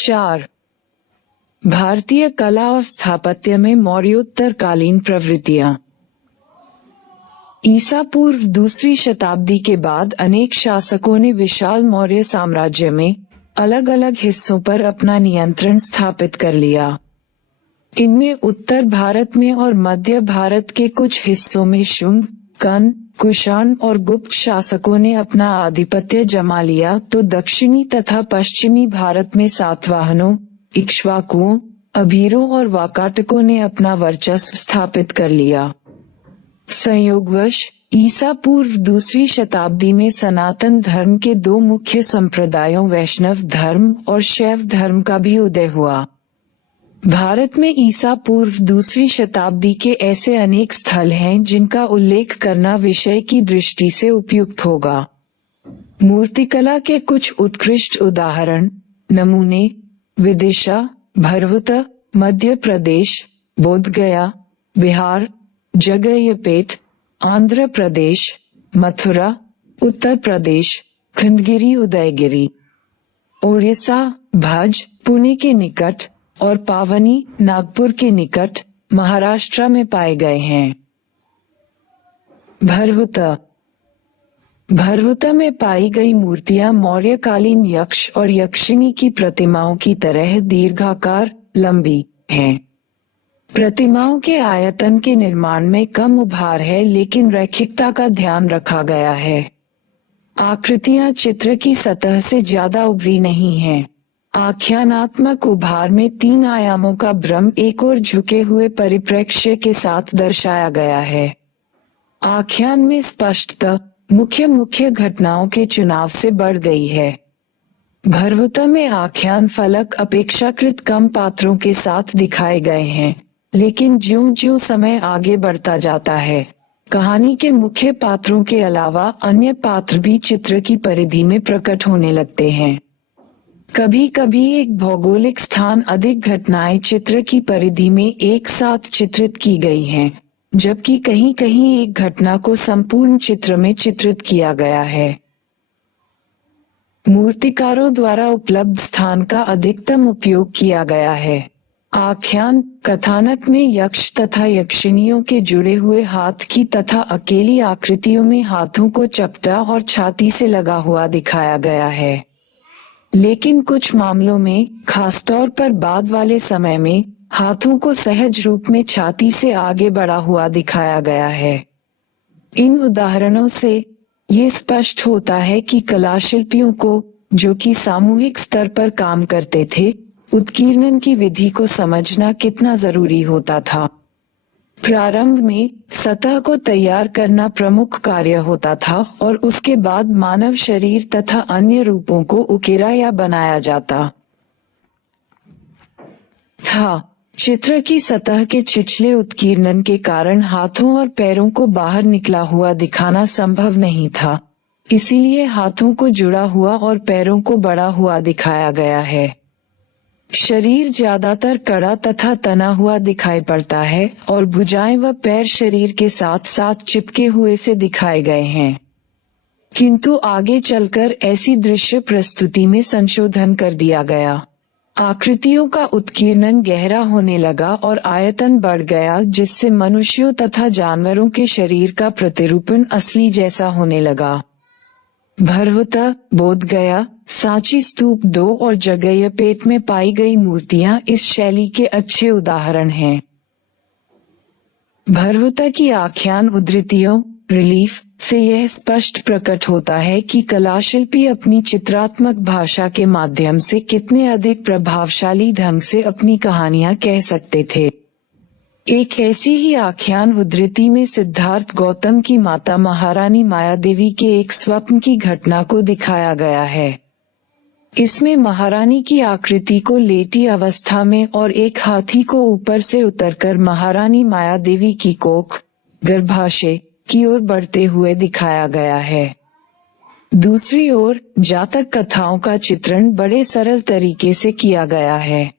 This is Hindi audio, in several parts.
4. भारतीय कला और स्थापत्य में मौर्योत्तरकालीन प्रवृत्तियां। ईसा पूर्व दूसरी शताब्दी के बाद अनेक शासकों ने विशाल मौर्य साम्राज्य में अलग अलग हिस्सों पर अपना नियंत्रण स्थापित कर लिया। इनमें उत्तर भारत में और मध्य भारत के कुछ हिस्सों में शुंग, कन, कुषाण और गुप्त शासकों ने अपना आधिपत्य जमा लिया, तो दक्षिणी तथा पश्चिमी भारत में सातवाहनों, इक्ष्वाकुओं, अभीरों और वाकाटकों ने अपना वर्चस्व स्थापित कर लिया। संयोगवश ईसा पूर्व दूसरी शताब्दी में सनातन धर्म के दो मुख्य संप्रदायों वैष्णव धर्म और शैव धर्म का भी उदय हुआ। भारत में ईसा पूर्व दूसरी शताब्दी के ऐसे अनेक स्थल हैं जिनका उल्लेख करना विषय की दृष्टि से उपयुक्त होगा। मूर्तिकला के कुछ उत्कृष्ट उदाहरण नमूने विदिशा, भरहुत, मध्य प्रदेश, बोधगया, बिहार, जगयपेट, आंध्र प्रदेश, मथुरा, उत्तर प्रदेश, खंडगिरी, उदयगिरी, ओडिशा, भज, पुणे के निकट और पावनी, नागपुर के निकट, महाराष्ट्र में पाए गए हैं। भरहुत में पाई गई मूर्तियां मौर्यकालीन यक्ष और यक्षिणी की प्रतिमाओं की तरह दीर्घाकार, लंबी हैं। प्रतिमाओं के आयतन के निर्माण में कम उभार है, लेकिन रैखिकता का ध्यान रखा गया है। आकृतियां चित्र की सतह से ज्यादा उभरी नहीं हैं। आख्यानात्मक उभार में 3 आयामों का भ्रम एक और झुके हुए परिप्रेक्ष्य के साथ दर्शाया गया है। आख्यान में स्पष्टता मुख्य घटनाओं के चुनाव से बढ़ गई है। भरहुत में आख्यान फलक अपेक्षाकृत कम पात्रों के साथ दिखाए गए हैं, लेकिन ज्यों-ज्यों समय आगे बढ़ता जाता है, कहानी के मुख्य पात्रों के अलावा अन्य पात्र भी चित्र की परिधि में प्रकट होने लगते हैं। कभी कभी एक भौगोलिक स्थान अधिक घटनाएं चित्र की परिधि में एक साथ चित्रित की गई हैं, जबकि कहीं कहीं एक घटना को संपूर्ण चित्र में चित्रित किया गया है। मूर्तिकारों द्वारा उपलब्ध स्थान का अधिकतम उपयोग किया गया है। आख्यान कथानक में यक्ष तथा यक्षिणियों के जुड़े हुए हाथ की तथा अकेली आकृतियों में हाथों को चपटा और छाती से लगा हुआ दिखाया गया है, लेकिन कुछ मामलों में, खासतौर पर बाद वाले समय में, हाथों को सहज रूप में छाती से आगे बढ़ा हुआ दिखाया गया है। इन उदाहरणों से ये स्पष्ट होता है कि कलाशिल्पियों को, जो कि सामूहिक स्तर पर काम करते थे, उत्कीर्णन की विधि को समझना कितना जरूरी होता था। प्रारंभ में सतह को तैयार करना प्रमुख कार्य होता था और उसके बाद मानव शरीर तथा अन्य रूपों को उकेरा या बनाया जाता था। चित्र की सतह के छिछले उत्कीर्णन के कारण हाथों और पैरों को बाहर निकला हुआ दिखाना संभव नहीं था, इसीलिए हाथों को जुड़ा हुआ और पैरों को बढ़ा हुआ दिखाया गया है। शरीर ज्यादातर कड़ा तथा तना हुआ दिखाई पड़ता है और भुजाएं व पैर शरीर के साथ साथ चिपके हुए से दिखाए गए हैं, किंतु आगे चलकर ऐसी दृश्य प्रस्तुति में संशोधन कर दिया गया। आकृतियों का उत्कीर्णन गहरा होने लगा और आयतन बढ़ गया, जिससे मनुष्यों तथा जानवरों के शरीर का प्रतिरूपण असली जैसा होने लगा। भरहुत, बोधगया, सांची स्तूप 2 और जगयपेट में पाई गई मूर्तियां इस शैली के अच्छे उदाहरण हैं। भरहुत की आख्यान उद्धृतियों रिलीफ से यह स्पष्ट प्रकट होता है कि कलाशिल्पी अपनी चित्रात्मक भाषा के माध्यम से कितने अधिक प्रभावशाली ढंग से अपनी कहानियां कह सकते थे। एक ऐसी ही आख्यान उद्धृति में सिद्धार्थ गौतम की माता महारानी मायादेवी के एक स्वप्न की घटना को दिखाया गया है। इसमें महारानी की आकृति को लेटी अवस्था में और एक हाथी को ऊपर से उतरकर महारानी मायादेवी की कोख, गर्भाशय की ओर बढ़ते हुए दिखाया गया है। दूसरी ओर जातक कथाओं का चित्रण बड़े सरल तरीके से किया गया है।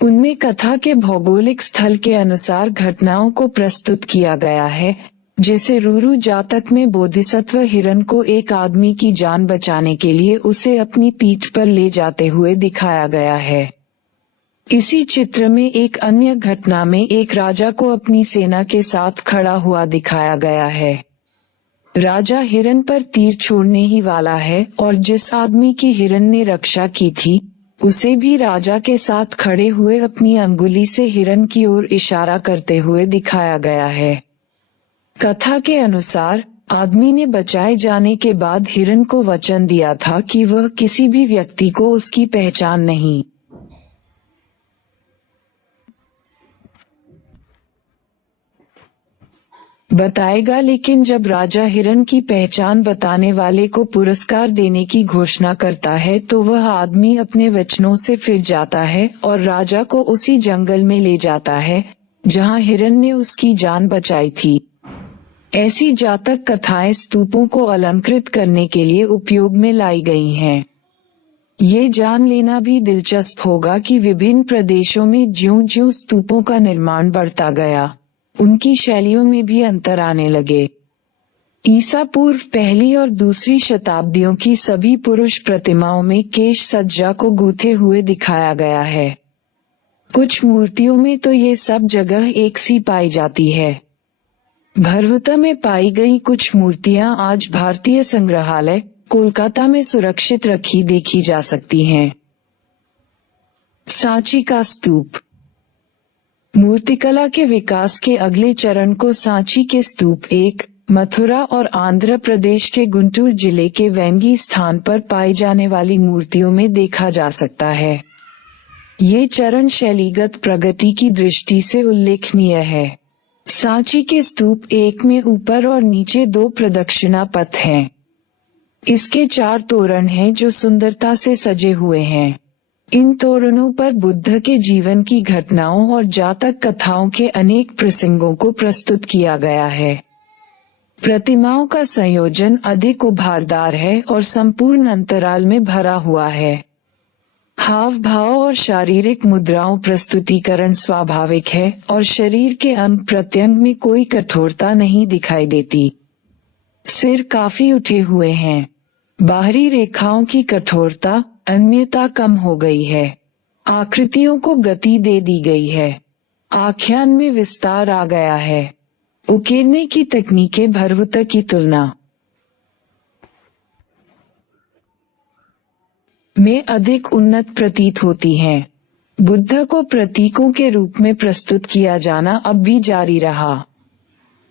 उनमें कथा के भौगोलिक स्थल के अनुसार घटनाओं को प्रस्तुत किया गया है, जैसे रुरु जातक में बोधिसत्व हिरण को एक आदमी की जान बचाने के लिए उसे अपनी पीठ पर ले जाते हुए दिखाया गया है। इसी चित्र में एक अन्य घटना में एक राजा को अपनी सेना के साथ खड़ा हुआ दिखाया गया है। राजा हिरण पर तीर छोड़ने ही वाला है और जिस आदमी की हिरण ने रक्षा की थी उसे भी राजा के साथ खड़े हुए अपनी अंगुली से हिरण की ओर इशारा करते हुए दिखाया गया है। कथा के अनुसार आदमी ने बचाए जाने के बाद हिरण को वचन दिया था कि वह किसी भी व्यक्ति को उसकी पहचान नहीं बताएगा, लेकिन जब राजा हिरण की पहचान बताने वाले को पुरस्कार देने की घोषणा करता है तो वह आदमी अपने वचनों से फिर जाता है और राजा को उसी जंगल में ले जाता है जहां हिरण ने उसकी जान बचाई थी। ऐसी जातक कथाएं स्तूपों को अलंकृत करने के लिए उपयोग में लाई गई हैं। ये जान लेना भी दिलचस्प होगा कि विभिन्न प्रदेशों में ज्यों-ज्यों स्तूपों का निर्माण बढ़ता गया, उनकी शैलियों में भी अंतर आने लगे। ईसा पूर्व पहली और दूसरी शताब्दियों की सभी पुरुष प्रतिमाओं में केश सज्जा को गूंथे हुए दिखाया गया है। कुछ मूर्तियों में तो ये सब जगह एक सी पाई जाती है। भरहुता में पाई गई कुछ मूर्तियां आज भारतीय संग्रहालय कोलकाता में सुरक्षित रखी देखी जा सकती हैं। सांची का स्तूप। मूर्तिकला के विकास के अगले चरण को सांची के स्तूप एक मथुरा और आंध्र प्रदेश के गुंटूर जिले के वेंगी स्थान पर पाई जाने वाली मूर्तियों में देखा जा सकता है। ये चरण शैलीगत प्रगति की दृष्टि से उल्लेखनीय है। सांची के स्तूप एक में ऊपर और नीचे 2 प्रदक्षिणा पथ हैं। इसके 4 तोरण हैं जो सुंदरता से सजे हुए हैं। इन तोरणों पर बुद्ध के जीवन की घटनाओं और जातक कथाओं के अनेक प्रसंगों को प्रस्तुत किया गया है। प्रतिमाओं का संयोजन अधिक उभारदार है और संपूर्ण अंतराल में भरा हुआ है। हाव भाव और शारीरिक मुद्राओं प्रस्तुतिकरण स्वाभाविक है और शरीर के अंग प्रत्यंग में कोई कठोरता नहीं दिखाई देती। सिर काफी उठे हुए हैं। बाहरी रेखाओं की कठोरता अन्यता कम हो गई है। आकृतियों को गति दे दी गई है। आख्यान में विस्तार आ गया है। उकेरने की तकनीकें भरहुता की तुलना में अधिक उन्नत प्रतीत होती हैं। बुद्ध को प्रतीकों के रूप में प्रस्तुत किया जाना अब भी जारी रहा।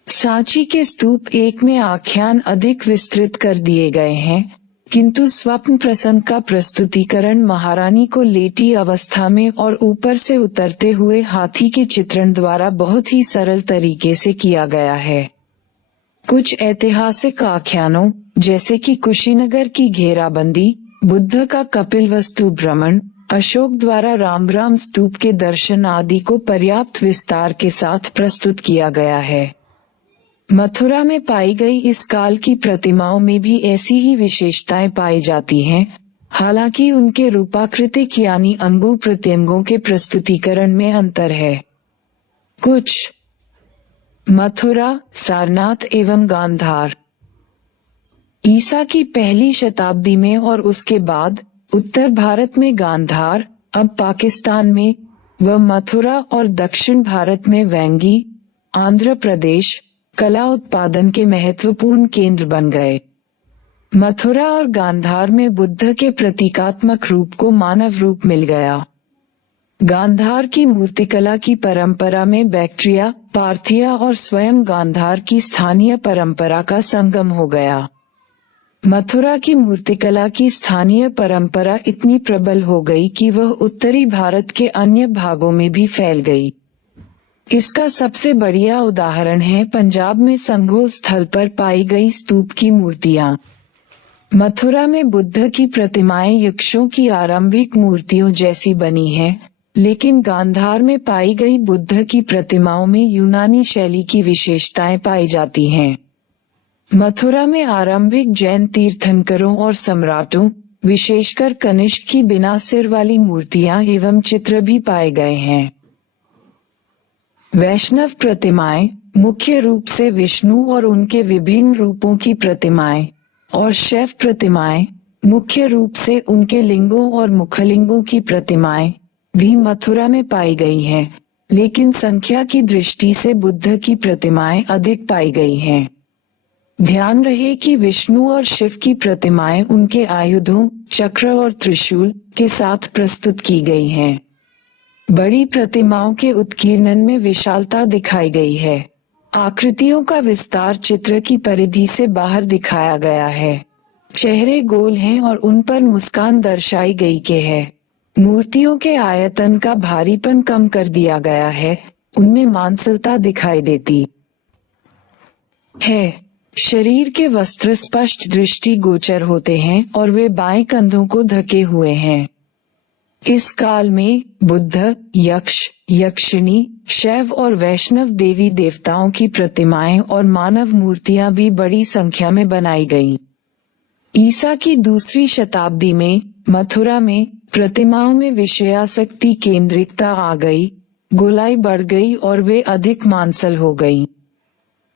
सांची के स्तूप एक में आख्यान अधिक विस्तृत कर दिए गए हैं, किंतु स्वप्न प्रसंग का प्रस्तुतिकरण महारानी को लेटी अवस्था में और ऊपर से उतरते हुए हाथी के चित्रण द्वारा बहुत ही सरल तरीके से किया गया है। कुछ ऐतिहासिक आख्यानों जैसे कि कुशीनगर की घेराबंदी, बुद्ध का कपिलवस्तु भ्रमण, अशोक द्वारा रामराम स्तूप के दर्शन आदि को पर्याप्त विस्तार के साथ प्रस्तुत किया गया है। मथुरा में पाई गई इस काल की प्रतिमाओं में भी ऐसी ही विशेषताएं पाई जाती हैं, हालांकि उनके रूपाकृतिक यानी अंगों प्रत्यंगों के प्रस्तुतिकरण में अंतर है। कुछ मथुरा, सारनाथ एवं गांधार। ईसा की पहली शताब्दी में और उसके बाद उत्तर भारत में गांधार, अब पाकिस्तान में, व मथुरा और दक्षिण भारत में वेंगी, आंध्र प्रदेश कला उत्पादन के महत्वपूर्ण केंद्र बन गए। मथुरा और गांधार में बुद्ध के प्रतीकात्मक रूप को मानव रूप मिल गया। गांधार की मूर्तिकला की परंपरा में बैक्ट्रिया, पार्थिया और स्वयं गांधार की स्थानीय परंपरा का संगम हो गया। मथुरा की मूर्तिकला की स्थानीय परंपरा इतनी प्रबल हो गई कि वह उत्तरी भारत के अन्य भागों में भी फैल गई। इसका सबसे बढ़िया उदाहरण है पंजाब में संघोल स्थल पर पाई गई स्तूप की मूर्तियां। मथुरा में बुद्ध की प्रतिमाएं यक्षों की आरंभिक मूर्तियों जैसी बनी हैं, लेकिन गांधार में पाई गई बुद्ध की प्रतिमाओं में यूनानी शैली की विशेषताएं पाई जाती हैं। मथुरा में आरंभिक जैन तीर्थंकरों और सम्राटों, विशेषकर कनिष्क की बिना सिर वाली मूर्तियां एवं चित्र भी पाए गए हैं। वैष्णव प्रतिमाएं मुख्य रूप से विष्णु और उनके विभिन्न रूपों की प्रतिमाएं, और शैव प्रतिमाएं मुख्य रूप से उनके लिंगों और मुखलिंगों की प्रतिमाएं भी मथुरा में पाई गई हैं, लेकिन संख्या की दृष्टि से बुद्ध की प्रतिमाएं अधिक पाई गई हैं। ध्यान रहे कि विष्णु और शिव की प्रतिमाएं उनके आयुधों, चक्र और त्रिशूल के साथ प्रस्तुत की गई हैं। बड़ी प्रतिमाओं के उत्कीर्णन में विशालता दिखाई गई है। आकृतियों का विस्तार चित्र की परिधि से बाहर दिखाया गया है। चेहरे गोल हैं और उन पर मुस्कान दर्शाई गई के है। मूर्तियों के आयतन का भारीपन कम कर दिया गया है, उनमें मांसलता दिखाई देती है। शरीर के वस्त्र स्पष्ट दृष्टि गोचर होते हैं और वे बाएं कंधों को ढके हुए हैं। इस काल में बुद्ध, यक्ष, यक्षिणी, शैव और वैष्णव देवी देवताओं की प्रतिमाएं और मानव मूर्तियां भी बड़ी संख्या में बनाई गईं। ईसा की दूसरी शताब्दी में मथुरा में प्रतिमाओं में विषयासक्ति केंद्रितता आ गई, गोलाई बढ़ गई और वे अधिक मांसल हो गईं।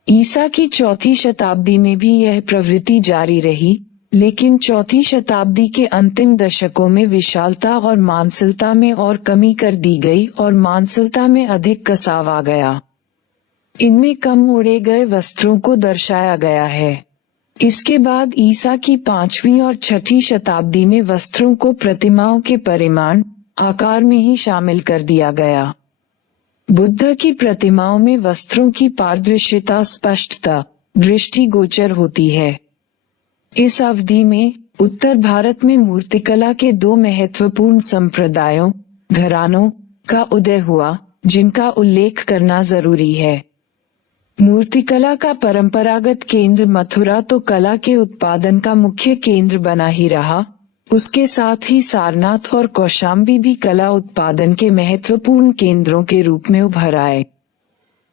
ईसा की चौथी शताब्दी में भी यह प्रवृत्ति जारी रही, लेकिन चौथी शताब्दी के अंतिम दशकों में विशालता और मांसलता में और कमी कर दी गई और मांसलता में अधिक कसाव आ गया। इनमें कम ओढ़े गए वस्त्रों को दर्शाया गया है। इसके बाद ईसा की पांचवी और छठी शताब्दी में वस्त्रों को प्रतिमाओं के परिमाण, आकार में ही शामिल कर दिया गया। बुद्ध की प्रतिमाओं में वस्त्रों की पारदर्शिता स्पष्टता दृष्टिगोचर होती है। इस अवधि में उत्तर भारत में मूर्तिकला के दो महत्वपूर्ण संप्रदायों, घरानों का उदय हुआ, जिनका उल्लेख करना जरूरी है। मूर्तिकला का परंपरागत केंद्र मथुरा तो कला के उत्पादन का मुख्य केंद्र बना ही रहा, उसके साथ ही सारनाथ और कौशाम्बी भी कला उत्पादन के महत्वपूर्ण केंद्रों के रूप में उभर आए।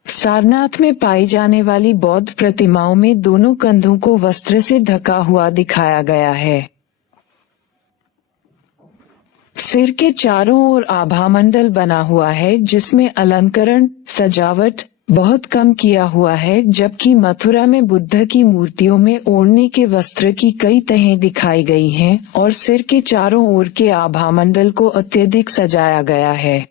सारनाथ में पाई जाने वाली बौद्ध प्रतिमाओं में दोनों कंधों को वस्त्र से ढका हुआ दिखाया गया है। सिर के चारों ओर आभामंडल बना हुआ है, जिसमें अलंकरण, सजावट बहुत कम किया हुआ है, जबकि मथुरा में बुद्ध की मूर्तियों में ओढ़ने के वस्त्र की कई तहें दिखाई गई हैं और सिर के चारों ओर के आभामंडल को अत्यधिक सजाया गया है।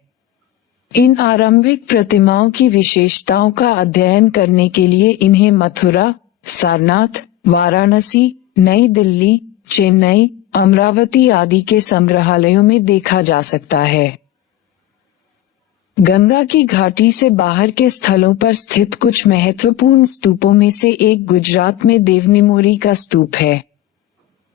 इन आरंभिक प्रतिमाओं की विशेषताओं का अध्ययन करने के लिए इन्हें मथुरा, सारनाथ, वाराणसी, नई दिल्ली, चेन्नई, अमरावती आदि के संग्रहालयों में देखा जा सकता है। गंगा की घाटी से बाहर के स्थलों पर स्थित कुछ महत्वपूर्ण स्तूपों में से एक गुजरात में देवनीमोरी का स्तूप है।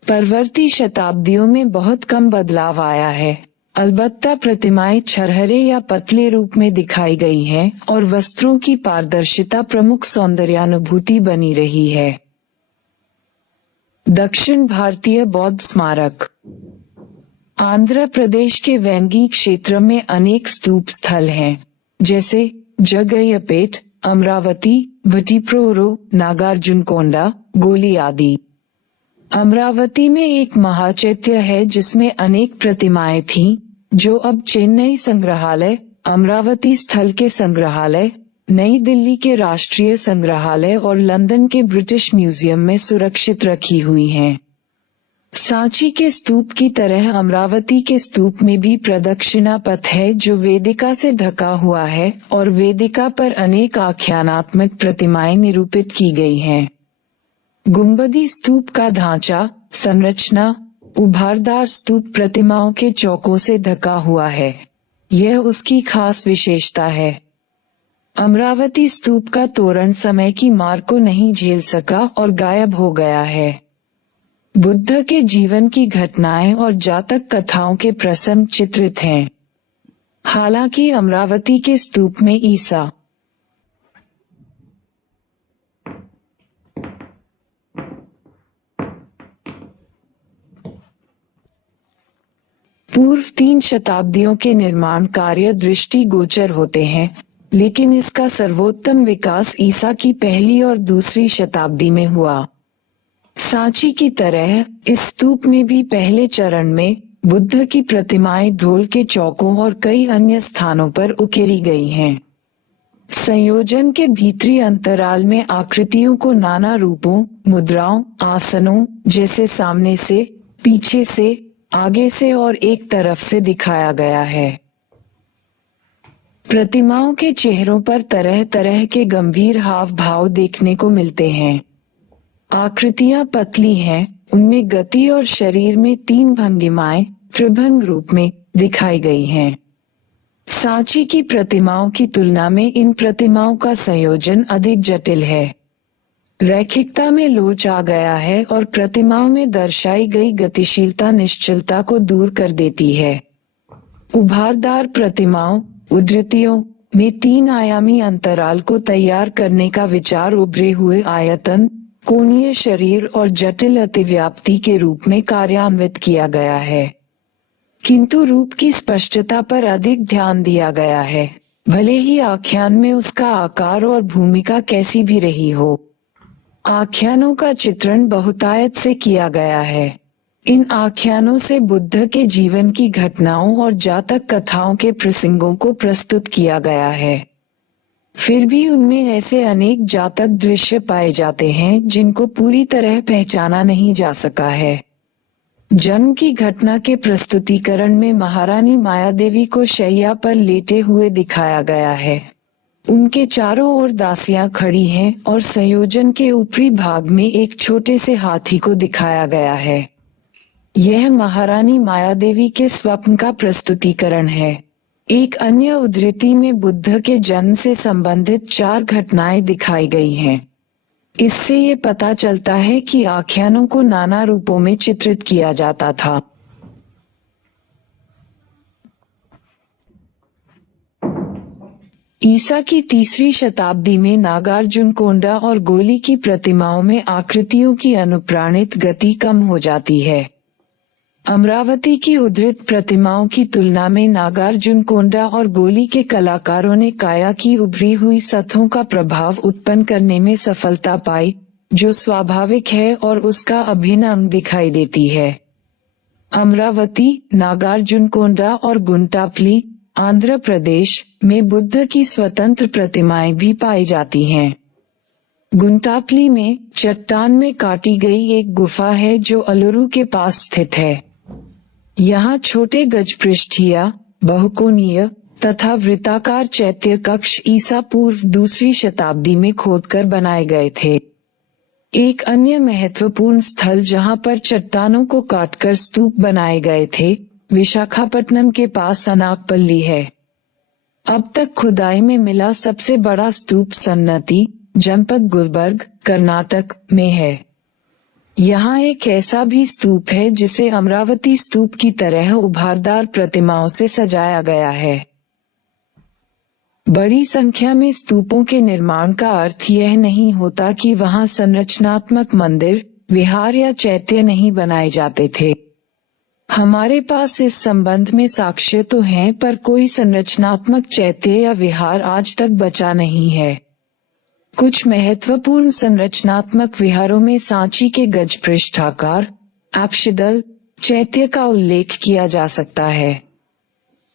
परवर्ती शताब्दियों में बहुत कम बदलाव आया है। अलबत्ता प्रतिमाएं छरहरे या पतले रूप में दिखाई गई हैं और वस्त्रों की पारदर्शिता प्रमुख सौंदर्यानुभूति बनी रही है। दक्षिण भारतीय बौद्ध स्मारक। आंध्र प्रदेश के वेंगी क्षेत्र में अनेक स्तूप स्थल हैं, जैसे जगयपेट, अमरावती, भटीप्रोरो, नागार्जुनकोंडा, गोली आदि। अमरावती में एक महाचैत्य है जिसमें अनेक प्रतिमाएं थीं, जो अब चेन्नई संग्रहालय, अमरावती स्थल के संग्रहालय, नई दिल्ली के राष्ट्रीय संग्रहालय और लंदन के ब्रिटिश म्यूजियम में सुरक्षित रखी हुई हैं। सांची के स्तूप की तरह अमरावती के स्तूप में भी प्रदक्षिणा पथ है, जो वेदिका से ढका हुआ है और वेदिका पर अनेक आख्यानात्मक प्रतिमाएं निरूपित की गई हैं। गुंबदी स्तूप का ढांचा, संरचना, उभारदार स्तूप प्रतिमाओं के चौकों से ढका हुआ है। यह उसकी खास विशेषता है। अमरावती स्तूप का तोरण समय की मार को नहीं झेल सका और गायब हो गया है। बुद्ध के जीवन की घटनाएं और जातक कथाओं के प्रसंग चित्रित हैं। हालांकि अमरावती के स्तूप में ईसा पूर्व 3 शताब्दियों के निर्माण कार्य दृष्टिगोचर होते हैं, लेकिन इसका सर्वोत्तम विकास ईसा की पहली और दूसरी शताब्दी में हुआ। सांची की तरह इस स्तूप में भी पहले चरण में बुद्ध की प्रतिमाएं ढोल के चौकों और कई अन्य स्थानों पर उकेरी गई हैं। संयोजन के भीतरी अंतराल में आकृतियों को नाना रूपों, मुद्राओं, आसनों जैसे सामने से, पीछे से, आगे से और एक तरफ से दिखाया गया है। प्रतिमाओं के चेहरों पर तरह तरह के गंभीर हाव भाव देखने को मिलते हैं। आकृतियां पतली हैं, उनमें गति और शरीर में 3 भंगिमाएं त्रिभंग रूप में दिखाई गई हैं। सांची की प्रतिमाओं की तुलना में इन प्रतिमाओं का संयोजन अधिक जटिल है। रैखिकता में लोच आ गया है और प्रतिमाओं में दर्शाई गई गतिशीलता निश्चलता को दूर कर देती है। उभारदार प्रतिमाओं, उद्धृतियों में 3 आयामी अंतराल को तैयार करने का विचार उभरे हुए आयतन, कोणीय शरीर और जटिल अतिव्याप्ति के रूप में कार्यान्वित किया गया है। किंतु रूप की स्पष्टता पर अधिक ध्यान दिया गया है, भले ही आख्यान में उसका आकार और भूमिका कैसी भी रही हो। आख्यानों का चित्रण बहुतायत से किया गया है। इन आख्यानों से बुद्ध के जीवन की घटनाओं और जातक कथाओं के प्रसंगों को प्रस्तुत किया गया है। फिर भी उनमें ऐसे अनेक जातक दृश्य पाए जाते हैं जिनको पूरी तरह पहचाना नहीं जा सका है। जन्म की घटना के प्रस्तुतिकरण में महारानी मायादेवी को शैया पर लेटे हुए दिखाया गया है। उनके चारों ओर दासियां खड़ी हैं और संयोजन के ऊपरी भाग में एक छोटे से हाथी को दिखाया गया है। यह महारानी मायादेवी के स्वप्न का प्रस्तुतिकरण है। एक अन्य उद्धृति में बुद्ध के जन्म से संबंधित 4 घटनाएं दिखाई गई हैं। इससे ये पता चलता है कि आख्यानों को नाना रूपों में चित्रित किया जाता था। ईसा की 3री शताब्दी में नागार्जुनकोंडा और गोली की प्रतिमाओं में आकृतियों की अनुप्राणित गति कम हो जाती है। अमरावती की उद्धृत प्रतिमाओं की तुलना में नागार्जुनकोंडा और गोली के कलाकारों ने काया की उभरी हुई सतहों का प्रभाव उत्पन्न करने में सफलता पाई, जो स्वाभाविक है और उसका अभिन्न अंग दिखाई देती है। अमरावती, नागार्जुनकोंडा और गुंटापली, आंध्र प्रदेश में बुद्ध की स्वतंत्र प्रतिमाएं भी पाई जाती हैं। गुंटापली में चट्टान में काटी गई एक गुफा है जो अलुरु के पास स्थित है। यहाँ छोटे गजपृष्ठीय, बहुकोणीय तथा वृत्ताकार चैत्य कक्ष ईसा पूर्व 2री शताब्दी में खोदकर बनाए गए थे। एक अन्य महत्वपूर्ण स्थल जहाँ पर चट्टानों को काटकर स्तूप बनाए गए थे, विशाखापट्टनम के पास अनाकपल्ली है। अब तक खुदाई में मिला सबसे बड़ा स्तूप सन्नति, जनपद गुलबर्ग, कर्नाटक में है। यहाँ एक ऐसा भी स्तूप है जिसे अमरावती स्तूप की तरह उभारदार प्रतिमाओं से सजाया गया है। बड़ी संख्या में स्तूपों के निर्माण का अर्थ यह नहीं होता कि वहाँ संरचनात्मक मंदिर, विहार या चैत्य नहीं बनाए जाते थे। हमारे पास इस संबंध में साक्ष्य तो हैं, पर कोई संरचनात्मक चैत्य या विहार आज तक बचा नहीं है। कुछ महत्वपूर्ण संरचनात्मक विहारों में सांची के गजपृष्ठाकार एप्सिडल चैत्य का उल्लेख किया जा सकता है।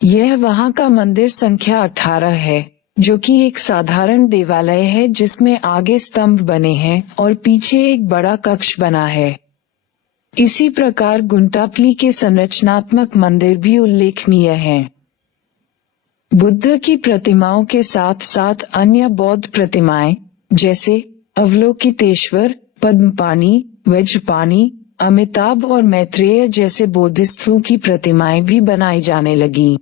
यह वहां का मंदिर संख्या 18 है, जो कि एक साधारण देवालय है जिसमें आगे स्तंभ बने हैं और पीछे एक बड़ा कक्ष बना है। इसी प्रकार गुंटापली के संरचनात्मक मंदिर भी उल्लेखनीय हैं। बुद्ध की प्रतिमाओं के साथ साथ अन्य बौद्ध प्रतिमाएं जैसे अवलोकितेश्वर, पद्मपाणि, वज्रपाणि, अमिताभ और मैत्रेय जैसे बोधिसत्वों की प्रतिमाएं भी बनाई जाने लगीं।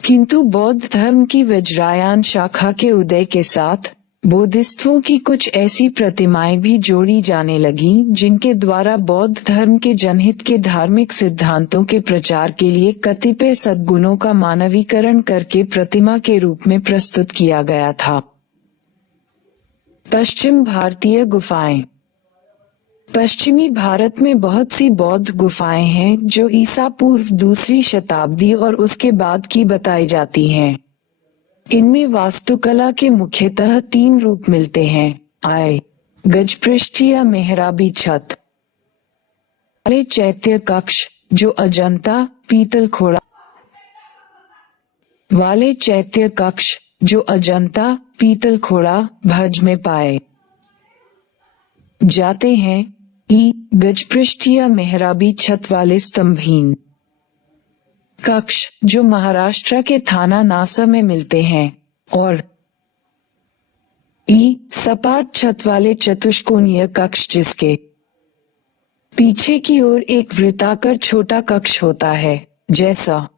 किंतु बौद्ध धर्म की वज्रायन शाखा के उदय के साथ बोधिसत्वों की कुछ ऐसी प्रतिमाएं भी जोड़ी जाने लगीं जिनके द्वारा बौद्ध धर्म के जनहित के धार्मिक सिद्धांतों के प्रचार के लिए कतिपय सद्गुणों का मानवीकरण करके प्रतिमा के रूप में प्रस्तुत किया गया था। पश्चिम भारतीय गुफाएं। पश्चिमी भारत में बहुत सी बौद्ध गुफाएं हैं जो ईसा पूर्व 2री शताब्दी और उसके बाद की बताई जाती हैं। इनमें वास्तुकला के मुख्यतः 3 रूप मिलते हैं। गजपृष्ठीय मेहराबी छत वाले चैत्य कक्ष जो अजंता पीतलखोड़ा वाले चैत्य कक्ष जो अजंता पीतलखोड़ा भज में पाए जाते हैं। गजपृष्ठीय मेहराबी छत वाले स्तंभहीन कक्ष जो महाराष्ट्र के थाना नासा में मिलते हैं। और सपाट छत वाले चतुष्कोणीय कक्ष जिसके पीछे की ओर एक वृत्ताकार छोटा कक्ष होता है, जैसा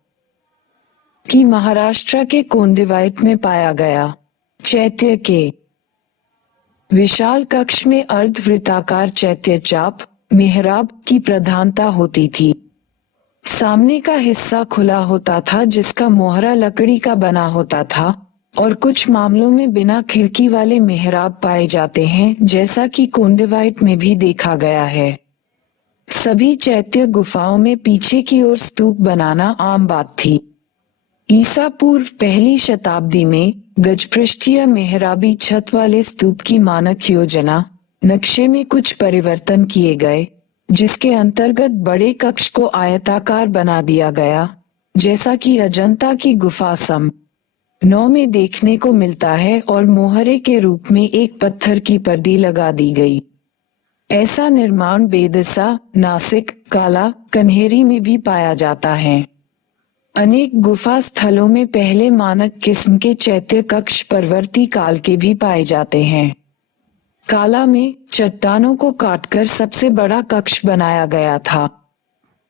कि महाराष्ट्र के कोंडिवाइट में पाया गया। चैत्य के विशाल कक्ष में अर्धवृत्ताकार चैत्य चाप मेहराब की प्रधानता होती थी। सामने का हिस्सा खुला होता था जिसका मोहरा लकड़ी का बना होता था और कुछ मामलों में बिना खिड़की वाले मेहराब पाए जाते हैं, जैसा कि कोंडिवाइट में भी देखा गया है। सभी चैत्य गुफाओं में पीछे की ओर स्तूप बनाना आम बात थी। ईसा पूर्व पहली शताब्दी में गजपृष्ठीय मेहराबी छत वाले स्तूप की मानक योजना नक्शे में कुछ परिवर्तन किए गए, जिसके अंतर्गत बड़े कक्ष को आयताकार बना दिया गया, जैसा कि अजंता की गुफा सम 9 में देखने को मिलता है, और मोहरे के रूप में एक पत्थर की पर्दी लगा दी गई। ऐसा निर्माण बेदसा, नासिक, काला, कन्हेरी में भी पाया जाता है। अनेक गुफा स्थलों में पहले मानक किस्म के चैत्य कक्ष परवर्ती काल के भी पाए जाते हैं। काला में चट्टानों को काटकर सबसे बड़ा कक्ष बनाया गया था।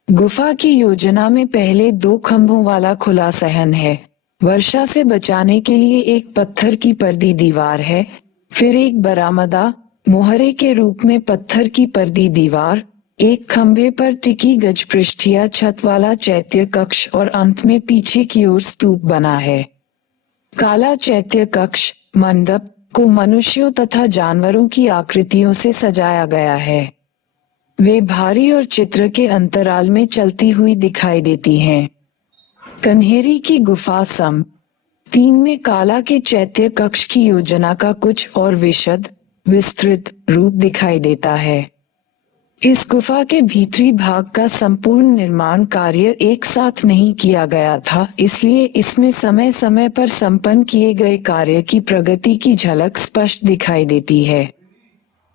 गुफा की योजना में पहले 2 खंभों वाला खुला सहन है, वर्षा से बचाने के लिए एक पत्थर की पर्दी दीवार है, फिर एक बरामदा मोहरे के रूप में पत्थर की पर्दी दीवार, एक खंभे पर टिकी गजपृष्ठीय छत वाला चैत्य कक्ष और अंत में पीछे की ओर स्तूप बना है। काला चैत्य कक्ष मंडप को मनुष्यों तथा जानवरों की आकृतियों से सजाया गया है। वे भारी और चित्र के अंतराल में चलती हुई दिखाई देती हैं। कन्हेरी की गुफा सम 3 में काला के चैत्य कक्ष की योजना का कुछ और विस्तृत रूप दिखाई देता है। इस गुफा के भीतरी भाग का संपूर्ण निर्माण कार्य एक साथ नहीं किया गया था, इसलिए इसमें समय समय पर संपन्न किए गए कार्य की प्रगति की झलक स्पष्ट दिखाई देती है।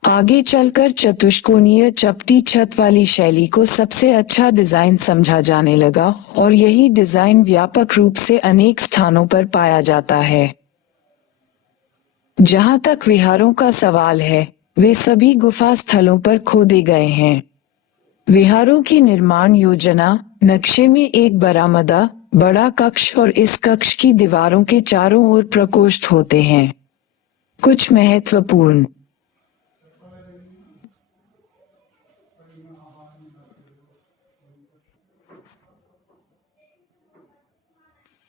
आगे चलकर चतुष्कोणीय चपटी छत वाली शैली को सबसे अच्छा डिजाइन समझा जाने लगा, और यही डिजाइन व्यापक रूप से अनेक स्थानों पर पाया जाता है। जहां तक विहारों का सवाल है, वे सभी गुफा स्थलों पर खोदे गए हैं। विहारों की निर्माण योजना नक्शे में एक बरामदा, बड़ा कक्ष और इस कक्ष की दीवारों के चारों ओर प्रकोष्ठ होते हैं। कुछ महत्वपूर्ण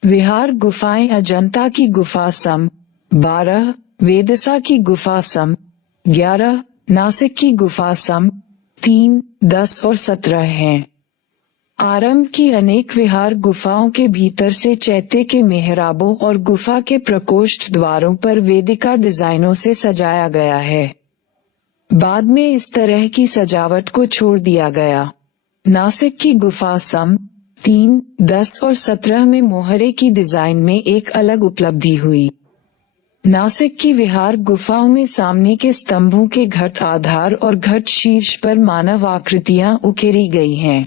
विहार गुफाएं अजंता की गुफा सम 12, वेदसा की गुफा सम 11, नासिक की गुफा सम 3, 10 और 17 हैं। आरंभ की अनेक विहार गुफाओं के भीतर से चैत्य के मेहराबों और गुफा के प्रकोष्ठ द्वारों पर वेदिका डिजाइनों से सजाया गया है। बाद में इस तरह की सजावट को छोड़ दिया गया। नासिक की गुफा सम 3, 10 और 17 में मोहरे की डिजाइन में एक अलग उपलब्धि हुई। नासिक की विहार गुफाओं में सामने के स्तंभों के घट आधार और घट शीर्ष पर मानव आकृतियां उकेरी गई हैं।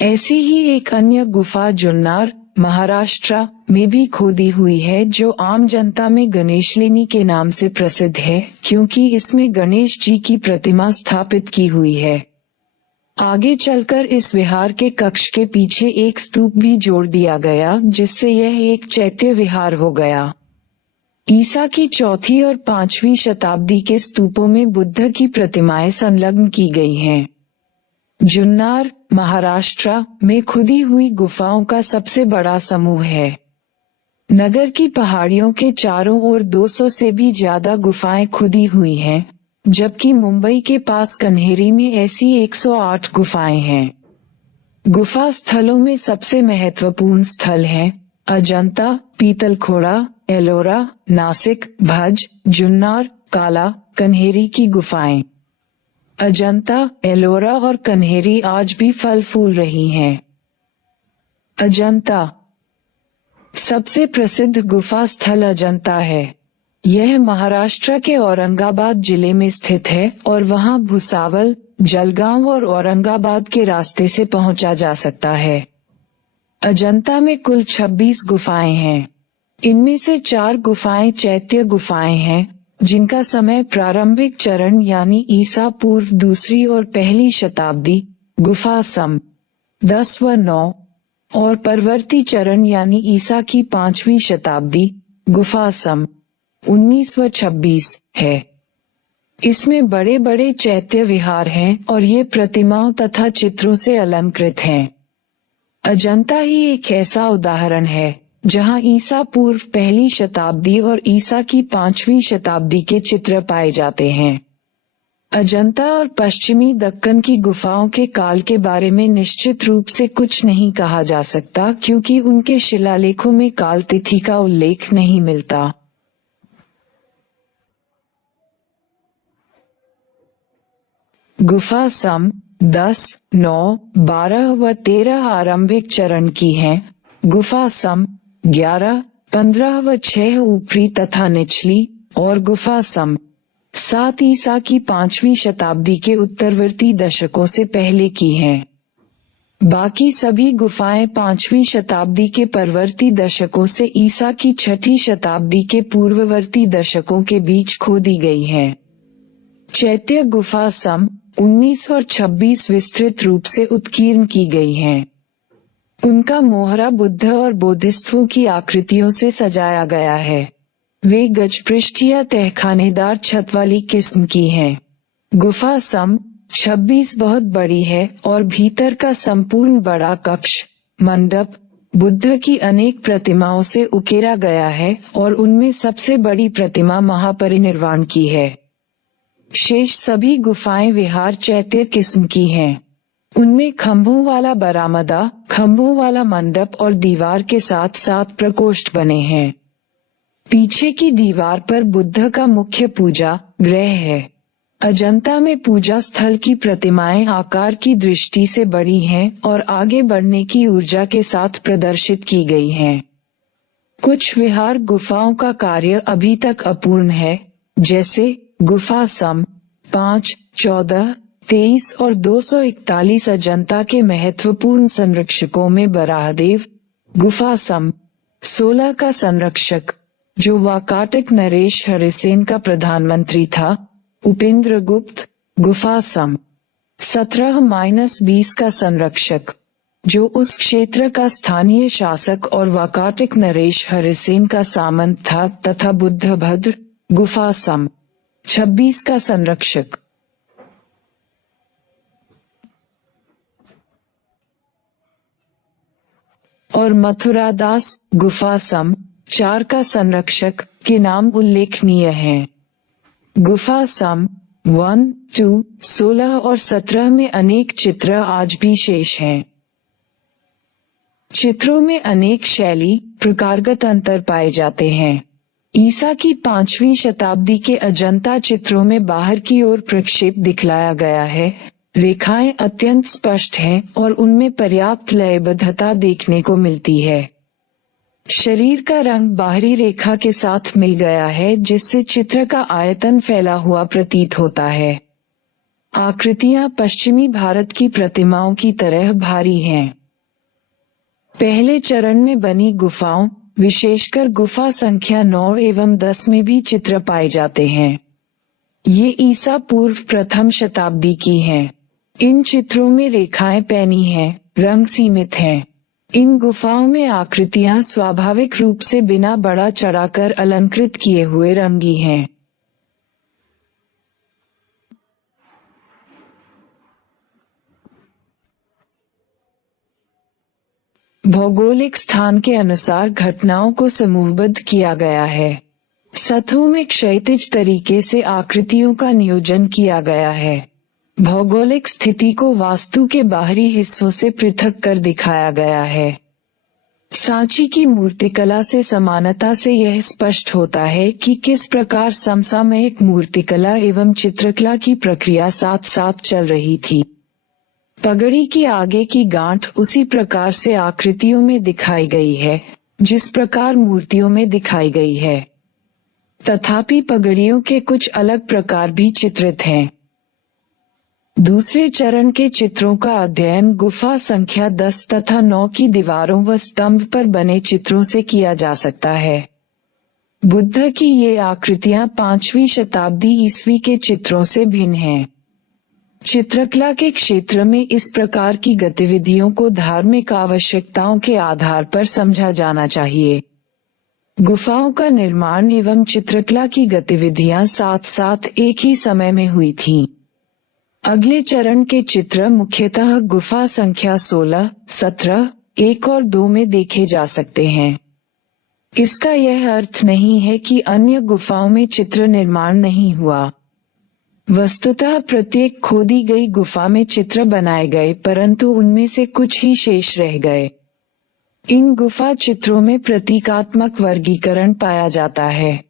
ऐसी ही एक अन्य गुफा जुन्नर, महाराष्ट्र में भी खोदी हुई है, जो आम जनता में गणेशलेनी के नाम से प्रसिद्ध है, क्योंकि इसमें गणेश जी की प्रतिमा स्थापित की हुई है। आगे चलकर इस विहार के कक्ष के पीछे एक स्तूप भी जोड़ दिया गया, जिससे यह एक चैत्य विहार हो गया। ईसा की 4वीं और 5वीं शताब्दी के स्तूपों में बुद्ध की प्रतिमाएं संलग्न की गई हैं। जुन्नर, महाराष्ट्र में खुदी हुई गुफाओं का सबसे बड़ा समूह है। नगर की पहाड़ियों के चारों ओर 200 से भी ज्यादा गुफाएं खुदी हुई हैं, जबकि मुंबई के पास कन्हेरी में ऐसी 108 गुफाएं हैं। गुफा स्थलों में सबसे महत्वपूर्ण स्थल हैं अजंता, पीतलखोड़ा, एलोरा, नासिक, भज, जुन्नर, काला, कन्हेरी की गुफाएं। अजंता, एलोरा और कन्हेरी आज भी फल फूल रही हैं। अजंता सबसे प्रसिद्ध गुफा स्थल अजंता है। यह महाराष्ट्र के औरंगाबाद जिले में स्थित है और वहां भुसावल, जलगांव और औरंगाबाद के रास्ते से पहुंचा जा सकता है। अजंता में कुल 26 गुफाएं हैं। इनमें से 4 गुफाएं चैत्य गुफाएं हैं, जिनका समय प्रारंभिक चरण यानी ईसा पूर्व 2री और 1ली शताब्दी, गुफा सम 10 व 9, और परवर्ती चरण यानी ईसा की 5वीं शताब्दी, गुफा सम 19 व 26 है। इसमें बड़े बड़े चैत्य विहार हैं और ये प्रतिमाओं तथा चित्रों से अलंकृत हैं। अजंता ही एक ऐसा उदाहरण है जहां ईसा पूर्व 1ली शताब्दी और ईसा की 5वीं शताब्दी के चित्र पाए जाते हैं। अजंता और पश्चिमी दक्कन की गुफाओं के काल के बारे में निश्चित रूप से कुछ नहीं कहा जा सकता, क्योंकि उनके शिलालेखों में काल तिथि का उल्लेख नहीं मिलता। गुफा सम 10, 9, 12 व 13 आरंभिक चरण की हैं। गुफा सम 11, 15 व 6 ऊपरी तथा निचली, और गुफा सम 7 ईसा की 5वीं शताब्दी के उत्तरवर्ती दशकों से पहले की हैं। बाकी सभी गुफाएं 5वीं शताब्दी के परवर्ती दशकों से ईसा की 6ठी शताब्दी के पूर्ववर्ती दशकों के बीच खोदी गई हैं। चैत्य गुफा सम 19 और 26 विस्तृत रूप से उत्कीर्ण की गई हैं। उनका मोहरा बुद्ध और बोधिसत्वों की आकृतियों से सजाया गया है। वे गजपृष्ठ या तहखानेदार छत वाली किस्म की हैं। गुफा सम 26 बहुत बड़ी है और भीतर का संपूर्ण बड़ा कक्ष, मंडप, बुद्ध की अनेक प्रतिमाओं से उकेरा गया है और उनमें सबसे बड़ी प्रतिमा महापरिनिर्वाण की है। शेष सभी गुफाएं विहार चैत्य किस्म की हैं। उनमें खंभों वाला बरामदा, खंभों वाला मंडप और दीवार के साथ 7 प्रकोष्ठ बने हैं। पीछे की दीवार पर बुद्ध का मुख्य पूजा गृह है। अजंता में पूजा स्थल की प्रतिमाएं आकार की दृष्टि से बड़ी हैं और आगे बढ़ने की ऊर्जा के साथ प्रदर्शित की गई हैं। कुछ विहार गुफाओं का कार्य अभी तक अपूर्ण है, जैसे गुफा सम 5, 14, 23 और 241 अजंता के महत्वपूर्ण संरक्षकों में बराहदेव, गुफा सम 16 का संरक्षक, जो वाकाटक नरेश हरिसेन का प्रधानमंत्री था, उपेंद्र गुप्त, गुफा सम 17-20 का संरक्षक, जो उस क्षेत्र का स्थानीय शासक और वाकाटक नरेश हरिसेन का सामंत था, तथा बुद्धभद्र, गुफा सम 26 का संरक्षक। और मथुरादास, गुफा सम 4 का संरक्षक के नाम उल्लेखनीय हैं। गुफा सम 1, 2, 16 और 17 में अनेक चित्र आज भी शेष हैं। चित्रों में अनेक शैली, प्रकारगत अंतर पाए जाते हैं। ईसा की 5वीं शताब्दी के अजंता चित्रों में बाहर की ओर प्रक्षेप दिखलाया गया है। रेखाएं अत्यंत स्पष्ट हैं और उनमें पर्याप्त लयबद्धता देखने को मिलती है। शरीर का रंग बाहरी रेखा के साथ मिल गया है, जिससे चित्र का आयतन फैला हुआ प्रतीत होता है। आकृतियां पश्चिमी भारत की प्रतिमाओं की तरह भारी हैं। पहले चरण में बनी गुफाओं, विशेषकर गुफा संख्या 9 एवं 10 में भी चित्र पाए जाते हैं। ये ईसा पूर्व 1म शताब्दी की हैं। इन चित्रों में रेखाएं पैनी हैं, रंग सीमित हैं। इन गुफाओं में आकृतियां स्वाभाविक रूप से बिना बढ़ा चढ़ाकर अलंकृत किए हुए रंगी हैं। भौगोलिक स्थान के अनुसार घटनाओं को समूहबद्ध किया गया है। सतहों में क्षैतिज तरीके से आकृतियों का नियोजन किया गया है। भौगोलिक स्थिति को वास्तु के बाहरी हिस्सों से पृथक कर दिखाया गया है। सांची की मूर्तिकला से समानता से यह स्पष्ट होता है कि किस प्रकार समसामयिक मूर्तिकला एवं चित्रकला की प्रक्रिया साथ साथ चल रही थी। पगड़ी की आगे की गांठ उसी प्रकार से आकृतियों में दिखाई गई है। जिस प्रकार मूर्तियों में दिखाई गई है। तथापि पगड़ियों के कुछ अलग प्रकार भी चित्रित हैं। दूसरे चरण के चित्रों का अध्ययन गुफा संख्या 10 तथा 9 की दीवारों व स्तंभ पर बने चित्रों से किया जा सकता है। बुद्ध की ये आकृतियां 5वीं शताब्दी ईस्वी के चित्रों से भिन्न हैं। चित्रकला के क्षेत्र में इस प्रकार की गतिविधियों को धार्मिक आवश्यकताओं के आधार पर समझा जाना चाहिए। गुफाओं का निर्माण एवं चित्रकला की गतिविधियां साथ साथ एक ही समय में हुई थीं। अगले चरण के चित्र मुख्यतः गुफा संख्या 16, 17, 1 और 2 में देखे जा सकते हैं। इसका यह अर्थ नहीं है कि अन्य गुफाओं में चित्र निर्माण नहीं हुआ। वस्तुतः प्रत्येक खोदी गई गुफा में चित्र बनाए गए, परंतु उनमें से कुछ ही शेष रह गए। इन गुफा चित्रों में प्रतीकात्मक वर्गीकरण पाया जाता है।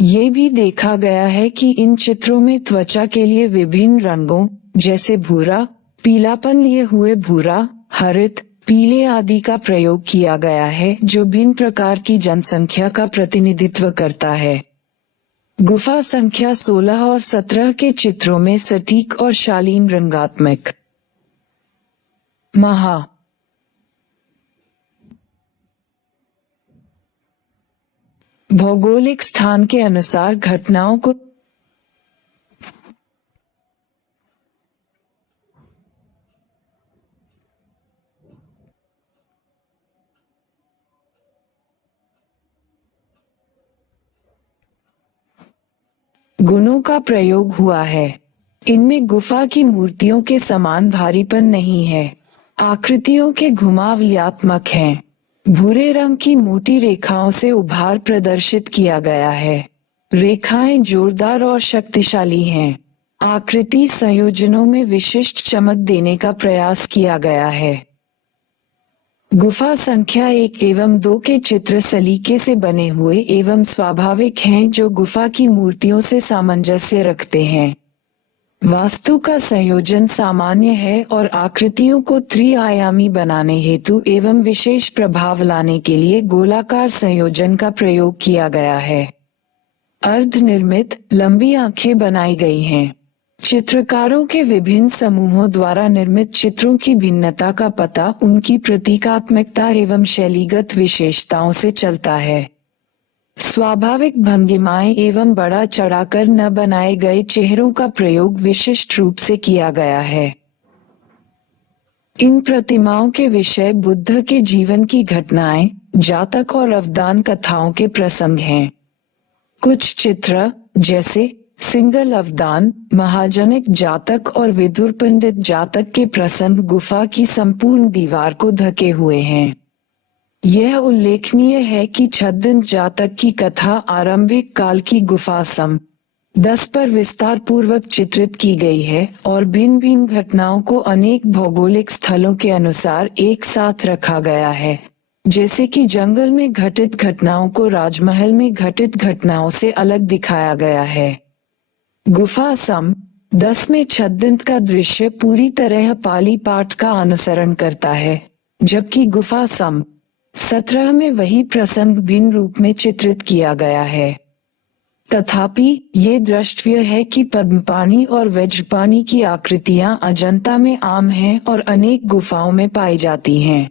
ये भी देखा गया है कि इन चित्रों में त्वचा के लिए विभिन्न रंगों जैसे भूरा, पीलापन लिए हुए भूरा, हरित, पीले आदि का प्रयोग किया गया है, जो भिन्न प्रकार की जनसंख्या का प्रतिनिधित्व करता है। गुफा संख्या 16 और 17 के चित्रों में सटीक और शालीन रंगात्मक भौगोलिक स्थान के अनुसार घटनाओं को गुणों का प्रयोग हुआ है। इनमें गुफा की मूर्तियों के समान भारीपन नहीं है। आकृतियों के घुमावल्यात्मक हैं। भूरे रंग की मोटी रेखाओं से उभार प्रदर्शित किया गया है। रेखाएं जोरदार और शक्तिशाली हैं। आकृति संयोजनों में विशिष्ट चमक देने का प्रयास किया गया है। गुफा संख्या 1 एवं 2 के चित्र सलीके से बने हुए एवं स्वाभाविक हैं, जो गुफा की मूर्तियों से सामंजस्य रखते हैं। वास्तु का संयोजन सामान्य है और आकृतियों को त्रि-आयामी बनाने हेतु एवं विशेष प्रभाव लाने के लिए गोलाकार संयोजन का प्रयोग किया गया है। अर्धनिर्मित लंबी आंखें बनाई गई हैं। चित्रकारों के विभिन्न समूहों द्वारा निर्मित चित्रों की भिन्नता का पता उनकी प्रतीकात्मकता एवं शैलीगत विशेषताओं से चलता है। स्वाभाविक भंगिमाएं एवं बड़ा चढ़ाकर न बनाए गए चेहरों का प्रयोग विशिष्ट रूप से किया गया है। इन प्रतिमाओं के विषय बुद्ध के जीवन की घटनाएं, जातक और अवदान कथाओं के प्रसंग हैं। कुछ चित्र जैसे सिंगल अवदान, महाजनिक जातक और विदुर पंडित जातक के प्रसंग गुफा की संपूर्ण दीवार को ढके हुए हैं। यह उल्लेखनीय है कि छद्म जातक की कथा आरंभिक काल की गुफा सम 10 पर विस्तार पूर्वक चित्रित की गई है और भिन्न भिन्न घटनाओं को अनेक भौगोलिक स्थलों के अनुसार एक साथ रखा गया है, जैसे कि जंगल में घटित घटनाओं को राजमहल में घटित घटनाओं से अलग दिखाया गया है। गुफा सम 10 में छद्म का दृश्य पूरी तरह पाली पाठ का अनुसरण करता है, जबकि गुफा सम 17 में वही प्रसंग भिन्न रूप में चित्रित किया गया है। तथापि ये दृष्टव्य है कि पद्मपाणि और वज्रपाणि की आकृतियां अजंता में आम हैं और अनेक गुफाओं में पाई जाती हैं।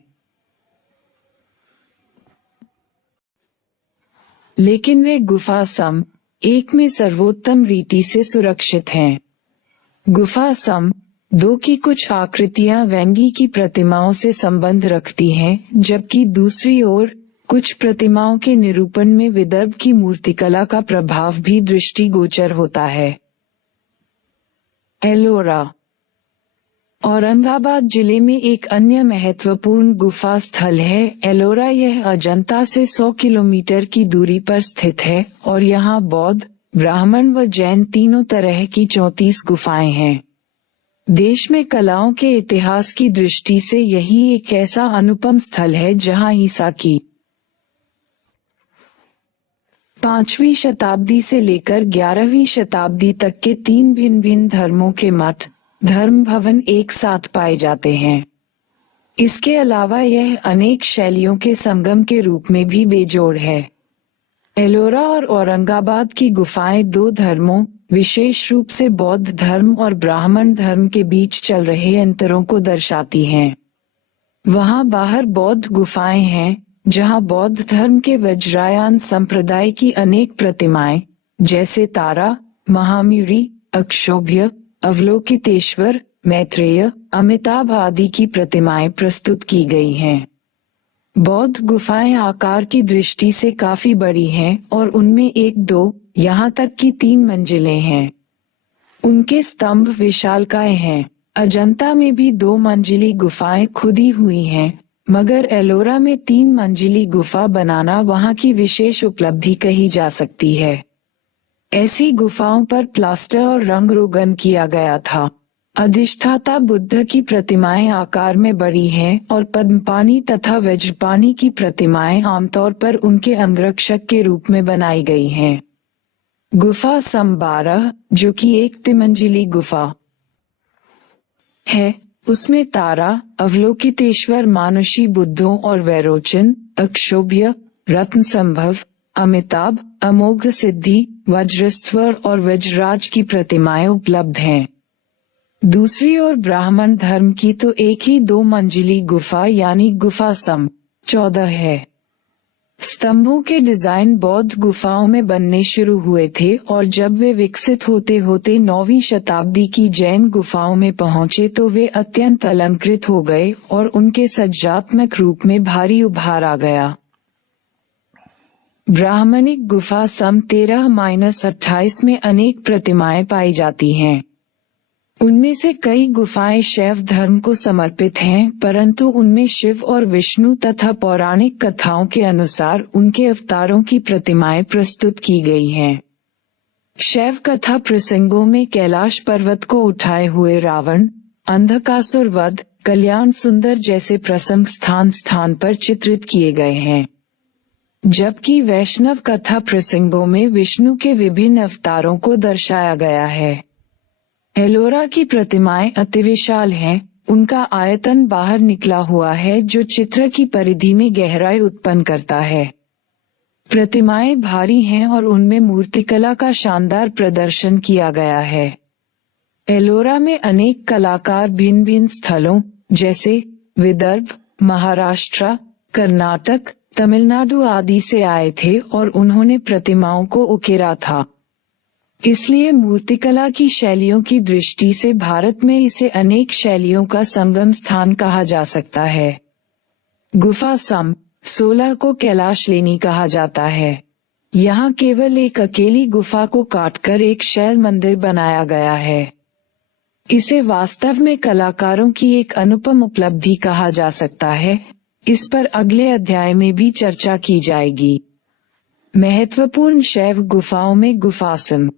लेकिन वे गुफा सम 1 में सर्वोत्तम रीति से सुरक्षित हैं। गुफा सम 2 की कुछ आकृतियां वेंगी की प्रतिमाओं से संबंध रखती हैं, जबकि दूसरी ओर कुछ प्रतिमाओं के निरूपण में विदर्भ की मूर्तिकला का प्रभाव भी दृष्टिगोचर होता है। एलोरा औरंगाबाद जिले में एक अन्य महत्वपूर्ण गुफा स्थल है। एलोरा यह अजंता से 100 किलोमीटर की दूरी पर स्थित है और यहाँ बौद्ध, ब्राह्मण व जैन तीनों तरह की 34 गुफाएं हैं। देश में कलाओं के इतिहास की दृष्टि से यही एक ऐसा अनुपम स्थल है जहां ईसा की 5वीं शताब्दी से लेकर 11वीं शताब्दी तक के 3 भिन्न भिन्न धर्मों के मठ, धर्म भवन एक साथ पाए जाते हैं। इसके अलावा यह अनेक शैलियों के संगम के रूप में भी बेजोड़ है। एलोरा और औरंगाबाद की गुफाएं दो धर्मों, विशेष रूप से बौद्ध धर्म और ब्राह्मण धर्म के बीच चल रहे अंतरों को दर्शाती हैं। वहां बाहर बौद्ध गुफाएं हैं, जहां बौद्ध धर्म के वज्रायन संप्रदाय की अनेक प्रतिमाएं, जैसे तारा, महामयूरी, अक्षोभ्य, अवलोकितेश्वर, मैत्रेय, अमिताभ आदि की प्रतिमाएं प्रस्तुत की गई हैं। बौद्ध गुफाएं आकार की दृष्टि से काफी बड़ी हैं और उनमें 1-2, यहाँ तक कि 3 मंजिलें हैं। उनके स्तंभ विशालकाय हैं। अजंता में भी 2 मंजिली गुफाएं खुदी हुई हैं, मगर एलोरा में 3 मंजिली गुफा बनाना वहां की विशेष उपलब्धि कही जा सकती है। ऐसी गुफाओं पर प्लास्टर और रंग रोगन किया गया था। अधिष्ठाता बुद्ध की प्रतिमाएं आकार में बड़ी हैं और पद्मपाणि तथा वज्रपाणि की प्रतिमाएं आमतौर पर उनके अंगरक्षक के रूप में बनाई गई हैं। गुफा सम 12, जो कि एक तिमंजिली गुफा है, उसमें तारा, अवलोकितेश्वर, मानुषी बुद्धों और वैरोचन, अक्षोभ्य, रत्न संभव, अमिताभ, अमोघ सिद्धि, वज्रस्वर और वज्रराज की प्रतिमाएं उपलब्ध हैं। दूसरी ओर ब्राह्मण धर्म की तो एक ही 2 मंजिली गुफा यानी गुफा सम 14 है। स्तंभों के डिजाइन बौद्ध गुफाओं में बनने शुरू हुए थे और जब वे विकसित होते होते 9वीं शताब्दी की जैन गुफाओं में पहुंचे तो वे अत्यंत अलंकृत हो गए और उनके सज्जात्मक रूप में भारी उभार आ गया। ब्राह्मणिक गुफा सम 13-28 में अनेक प्रतिमाएं पाई जाती हैं। उनमें से कई गुफाएं शैव धर्म को समर्पित हैं, परंतु उनमें शिव और विष्णु तथा पौराणिक कथाओं के अनुसार उनके अवतारों की प्रतिमाएं प्रस्तुत की गई हैं। शैव कथा प्रसंगों में कैलाश पर्वत को उठाए हुए रावण, अंधकासुर वध, कल्याण सुंदर जैसे प्रसंग स्थान स्थान पर चित्रित किए गए हैं, जबकि वैष्णव कथा प्रसंगों में विष्णु के विभिन्न अवतारों को दर्शाया गया है। एलोरा की प्रतिमाएं अतिविशाल हैं, उनका आयतन बाहर निकला हुआ है जो चित्र की परिधि में गहराई उत्पन्न करता है। प्रतिमाएं भारी हैं और उनमें मूर्तिकला का शानदार प्रदर्शन किया गया है। एलोरा में अनेक कलाकार भिन्न भिन्न स्थलों जैसे विदर्भ, महाराष्ट्र, कर्नाटक, तमिलनाडु आदि से आए थे और उन्होंने प्रतिमाओं को उकेरा था। इसलिए मूर्तिकला की शैलियों की दृष्टि से भारत में इसे अनेक शैलियों का संगम स्थान कहा जा सकता है। गुफा सम 16 को कैलाश लेनी कहा जाता है। यहाँ केवल एक अकेली गुफा को काटकर एक शैल मंदिर बनाया गया है। इसे वास्तव में कलाकारों की एक अनुपम उपलब्धि कहा जा सकता है। इस पर अगले अध्याय में भी चर्चा की जाएगी। महत्वपूर्ण शैव गुफाओं में गुफा सम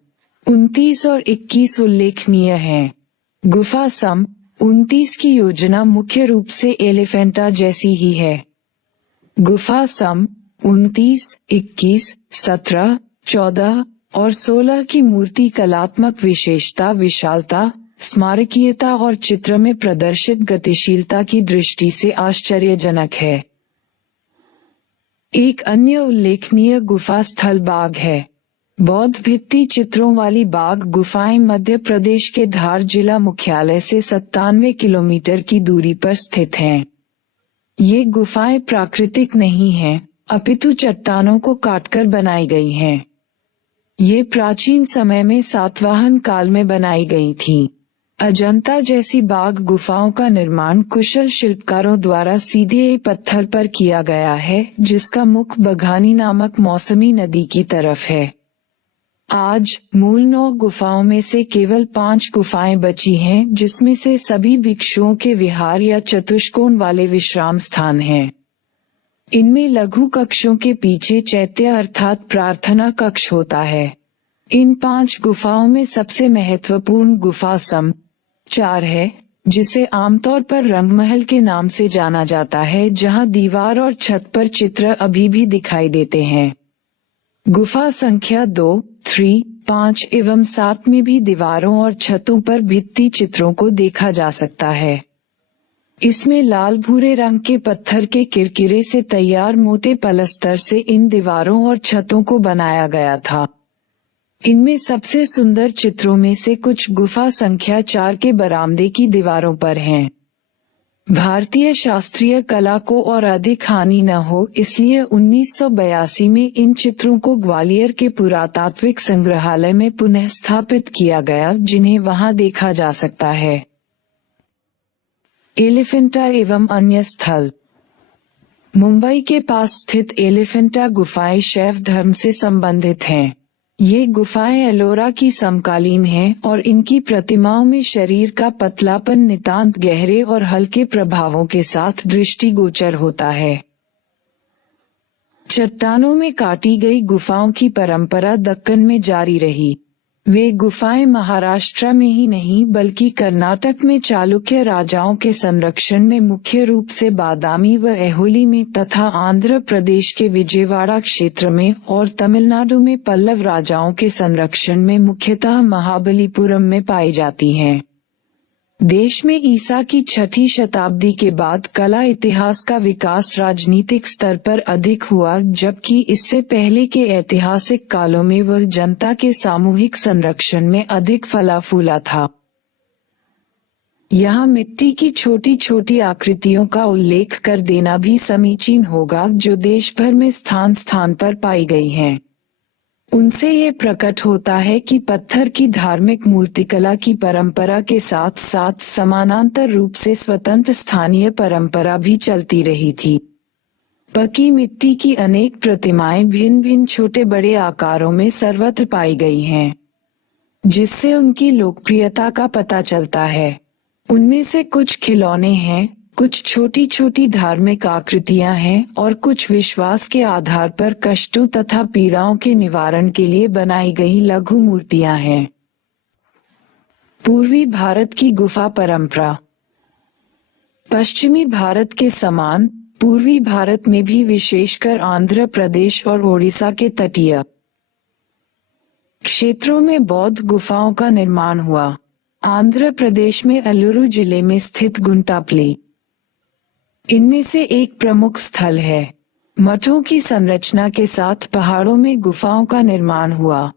29 और 21 उल्लेखनीय हैं। गुफा सम 29 की योजना मुख्य रूप से एलिफेंटा जैसी ही है। गुफा सम 29, 21, 17, 14 और 16 की मूर्ति कलात्मक विशेषता, विशालता, स्मारकीयता और चित्र में प्रदर्शित गतिशीलता की दृष्टि से आश्चर्यजनक है। एक अन्य उल्लेखनीय गुफा स्थल बाग है। बौद्ध भित्ति चित्रों वाली बाग गुफाएं मध्य प्रदेश के धार जिला मुख्यालय से 97 किलोमीटर की दूरी पर स्थित हैं। ये गुफाएं प्राकृतिक नहीं हैं, अपितु चट्टानों को काटकर बनाई गई हैं। ये प्राचीन समय में सातवाहन काल में बनाई गई थीं। अजंता जैसी बाग गुफाओं का निर्माण कुशल शिल्पकारों द्वारा सीधे पत्थर पर किया गया है, जिसका मुख बघानी नामक मौसमी नदी की तरफ है। आज मूल 9 गुफाओं में से केवल 5 गुफाएं बची हैं, जिसमें से सभी भिक्षुओं के विहार या चतुष्कोण वाले विश्राम स्थान हैं। इनमें लघु कक्षों के पीछे चैत्य अर्थात प्रार्थना कक्ष होता है। इन 5 गुफाओं में सबसे महत्वपूर्ण गुफा सम 4 है, जिसे आमतौर पर रंगमहल के नाम से जाना जाता है, जहां दीवार और छत पर चित्र अभी भी दिखाई देते हैं। गुफा संख्या 2, 3, 5 एवं 7 में भी दीवारों और छतों पर भित्ति चित्रों को देखा जा सकता है। इसमें लाल भूरे रंग के पत्थर के किरकिरे से तैयार मोटे पलस्तर से इन दीवारों और छतों को बनाया गया था। इनमें सबसे सुंदर चित्रों में से कुछ गुफा संख्या 4 के बरामदे की दीवारों पर हैं। भारतीय शास्त्रीय कला को और अधिक हानि न हो इसलिए 1982 में इन चित्रों को ग्वालियर के पुरातात्विक संग्रहालय में पुनः स्थापित किया गया, जिन्हें वहां देखा जा सकता है। एलिफेंटा एवं अन्य स्थल। मुंबई के पास स्थित एलिफेंटा गुफाएं शैव धर्म से संबंधित हैं। ये गुफाएं एलोरा की समकालीन हैं और इनकी प्रतिमाओं में शरीर का पतलापन नितांत गहरे और हल्के प्रभावों के साथ दृष्टिगोचर होता है। चट्टानों में काटी गई गुफाओं की परंपरा दक्कन में जारी रही। वे गुफाएं महाराष्ट्र में ही नहीं बल्कि कर्नाटक में चालुक्य राजाओं के संरक्षण में मुख्य रूप से बादामी व ऐहोली में तथा आंध्र प्रदेश के विजयवाड़ा क्षेत्र में और तमिलनाडु में पल्लव राजाओं के संरक्षण में मुख्यतः महाबलीपुरम में पाई जाती हैं। देश में ईसा की 6ठी शताब्दी के बाद कला इतिहास का विकास राजनीतिक स्तर पर अधिक हुआ, जबकि इससे पहले के ऐतिहासिक कालों में वह जनता के सामूहिक संरक्षण में अधिक फला फूला था। यहाँ मिट्टी की छोटी छोटी आकृतियों का उल्लेख कर देना भी समीचीन होगा, जो देश भर में स्थान स्थान पर पाई गई हैं। उनसे ये प्रकट होता है कि पत्थर की धार्मिक मूर्तिकला की परंपरा के साथ साथ समानांतर रूप से स्वतंत्र स्थानीय परंपरा भी चलती रही थी। पकी मिट्टी की अनेक प्रतिमाएं भिन्न भिन्न छोटे बड़े आकारों में सर्वत्र पाई गई हैं, जिससे उनकी लोकप्रियता का पता चलता है। उनमें से कुछ खिलौने हैं, कुछ छोटी छोटी धार्मिक आकृतियां हैं और कुछ विश्वास के आधार पर कष्टों तथा पीड़ाओं के निवारण के लिए बनाई गई लघु मूर्तियां हैं। पूर्वी भारत की गुफा परंपरा। पश्चिमी भारत के समान पूर्वी भारत में भी विशेषकर आंध्र प्रदेश और ओडिशा के तटीय क्षेत्रों में बौद्ध गुफाओं का निर्माण हुआ। आंध्र प्रदेश में अलुरु जिले में स्थित गुंटापली इनमें से एक प्रमुख स्थल है। मठों की संरचना के साथ पहाड़ों में गुफाओं का निर्माण हुआ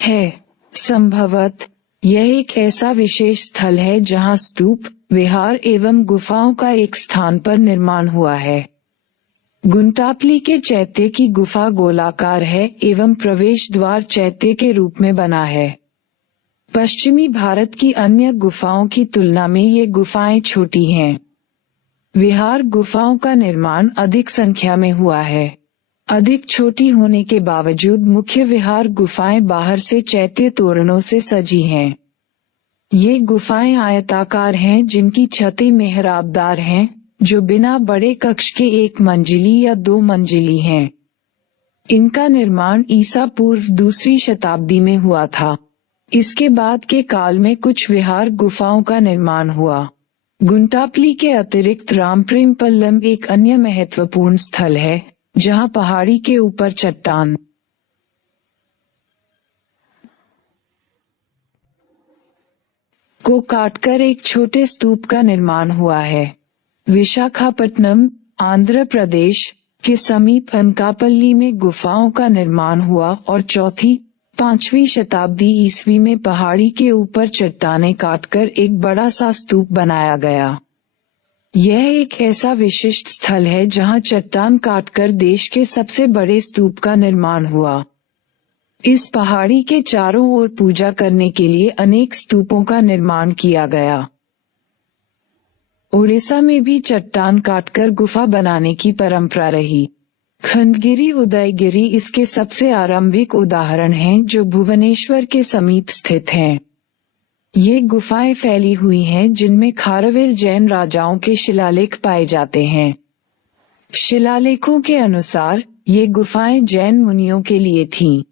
है। संभवतः यह एक ऐसा विशेष स्थल है जहां स्तूप, विहार एवं गुफाओं का एक स्थान पर निर्माण हुआ है। गुंटापली के चैत्य की गुफा गोलाकार है एवं प्रवेश द्वार चैत्य के रूप में बना है। पश्चिमी भारत की अन्य गुफाओं की तुलना में ये गुफाएं छोटी हैं। विहार गुफाओं का निर्माण अधिक संख्या में हुआ है। अधिक छोटी होने के बावजूद मुख्य विहार गुफाएं बाहर से चैत्य तोरणों से सजी हैं। ये गुफाएं आयताकार हैं, जिनकी छतें मेहराबदार हैं, जो बिना बड़े कक्ष के 1 मंजिली या 2 मंजिली हैं। इनका निर्माण ईसा पूर्व 2री शताब्दी में हुआ था। इसके बाद के काल में कुछ विहार गुफाओं का निर्माण हुआ। गुंटापली के अतिरिक्त रामप्रेम पल्लम एक अन्य महत्वपूर्ण स्थल है, जहां पहाड़ी के ऊपर चट्टान को काटकर एक छोटे स्तूप का निर्माण हुआ है। विशाखापट्टनम, आंध्र प्रदेश के समीप अनकापल्ली में गुफाओं का निर्माण हुआ और 4वीं-5वीं शताब्दी ईस्वी में पहाड़ी के ऊपर चट्टानें काटकर एक बड़ा सा स्तूप बनाया गया। यह एक ऐसा विशिष्ट स्थल है जहां चट्टान काटकर देश के सबसे बड़े स्तूप का निर्माण हुआ। इस पहाड़ी के चारों ओर पूजा करने के लिए अनेक स्तूपों का निर्माण किया गया। ओडिशा में भी चट्टान काटकर गुफा बनाने की परंपरा रही। खंडगिरी, उदयगिरी इसके सबसे आरंभिक उदाहरण हैं, जो भुवनेश्वर के समीप स्थित हैं। ये गुफाएं फैली हुई हैं जिनमें खारवेल जैन राजाओं के शिलालेख पाए जाते हैं। शिलालेखों के अनुसार ये गुफाएं जैन मुनियों के लिए थीं।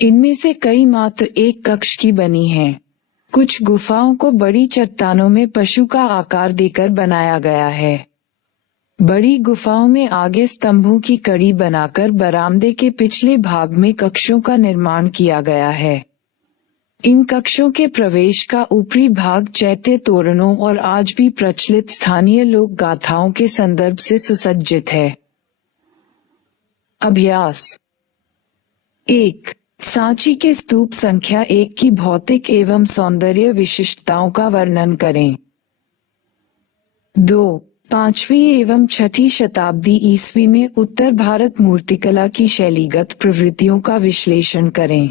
इनमें से कई मात्र एक कक्ष की बनी हैं। कुछ गुफाओं को बड़ी चट्टानों में पशु का आकार देकर बनाया गया है। बड़ी गुफाओं में आगे स्तंभों की कड़ी बनाकर बरामदे के पिछले भाग में कक्षों का निर्माण किया गया है। इन कक्षों के प्रवेश का ऊपरी भाग चैत्य तोरणों और आज भी प्रचलित स्थानीय लोक गाथाओं के संदर्भ से सुसज्जित है। अभ्यास 1. सांची के स्तूप संख्या 1 की भौतिक एवं सौंदर्य विशिष्टताओं का वर्णन करें। 2. 5वीं एवं 6ठी शताब्दी ईस्वी में उत्तर भारत मूर्तिकला की शैलीगत प्रवृत्तियों का विश्लेषण करें।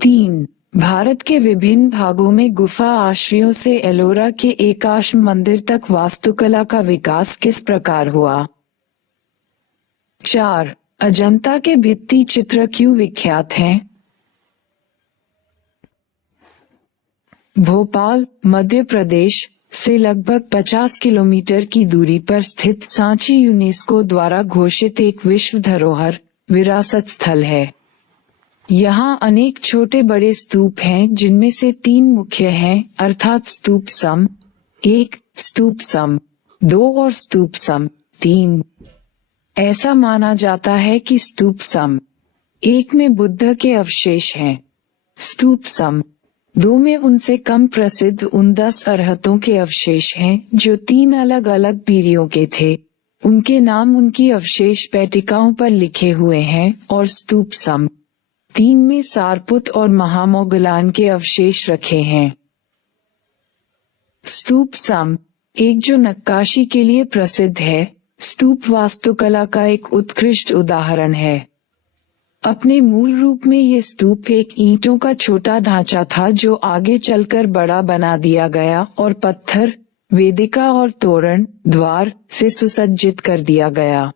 3. भारत के विभिन्न भागों में गुफा आश्रयों से एलोरा के एकाश्म मंदिर तक वास्तुकला का विकास किस प्रकार हुआ। 4. अजंता के भित्ति चित्र क्यों विख्यात हैं। भोपाल, मध्य प्रदेश से लगभग 50 किलोमीटर की दूरी पर स्थित सांची यूनेस्को द्वारा घोषित एक विश्व धरोहर विरासत स्थल है। यहाँ अनेक छोटे बड़े स्तूप हैं, जिनमें से 3 मुख्य हैं, अर्थात स्तूप सम 1, स्तूप सम 2 और स्तूप सम 3। ऐसा माना जाता है कि स्तूप सम 1 में बुद्ध के अवशेष हैं। स्तूप सम 2 में उनसे कम प्रसिद्ध उन 10 अरहतों के अवशेष हैं, जो 3 अलग अलग पीढ़ियों के थे। उनके नाम उनकी अवशेष पेटिकाओं पर लिखे हुए हैं। और स्तूप सम 3 में सारपुत और महामोगलान के अवशेष रखे हैं। स्तूप सम 1 जो नक्काशी के लिए प्रसिद्ध है, स्तूप वास्तुकला का एक उत्कृष्ट उदाहरण है। अपने मूल रूप में ये स्तूप एक ईंटों का छोटा ढांचा था, जो आगे चलकर बड़ा बना दिया गया और पत्थर, वेदिका और तोरण द्वार से सुसज्जित कर दिया गया।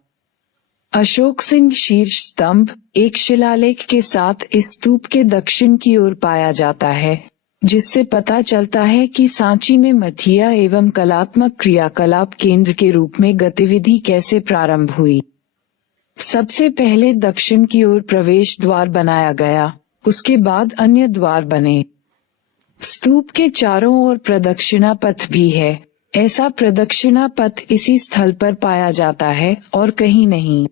अशोक सिंह शीर्ष स्तंभ एक शिलालेख के साथ इस स्तूप के दक्षिण की ओर पाया जाता है, जिससे पता चलता है कि सांची में मठिया एवं कलात्मक क्रियाकलाप केंद्र के रूप में गतिविधि कैसे प्रारंभ हुई। सबसे पहले दक्षिण की ओर प्रवेश द्वार बनाया गया, उसके बाद अन्य द्वार बने। स्तूप के चारों ओर प्रदक्षिणा पथ भी है। ऐसा प्रदक्षिणा पथ इसी स्थल पर पाया जाता है और कहीं नहीं।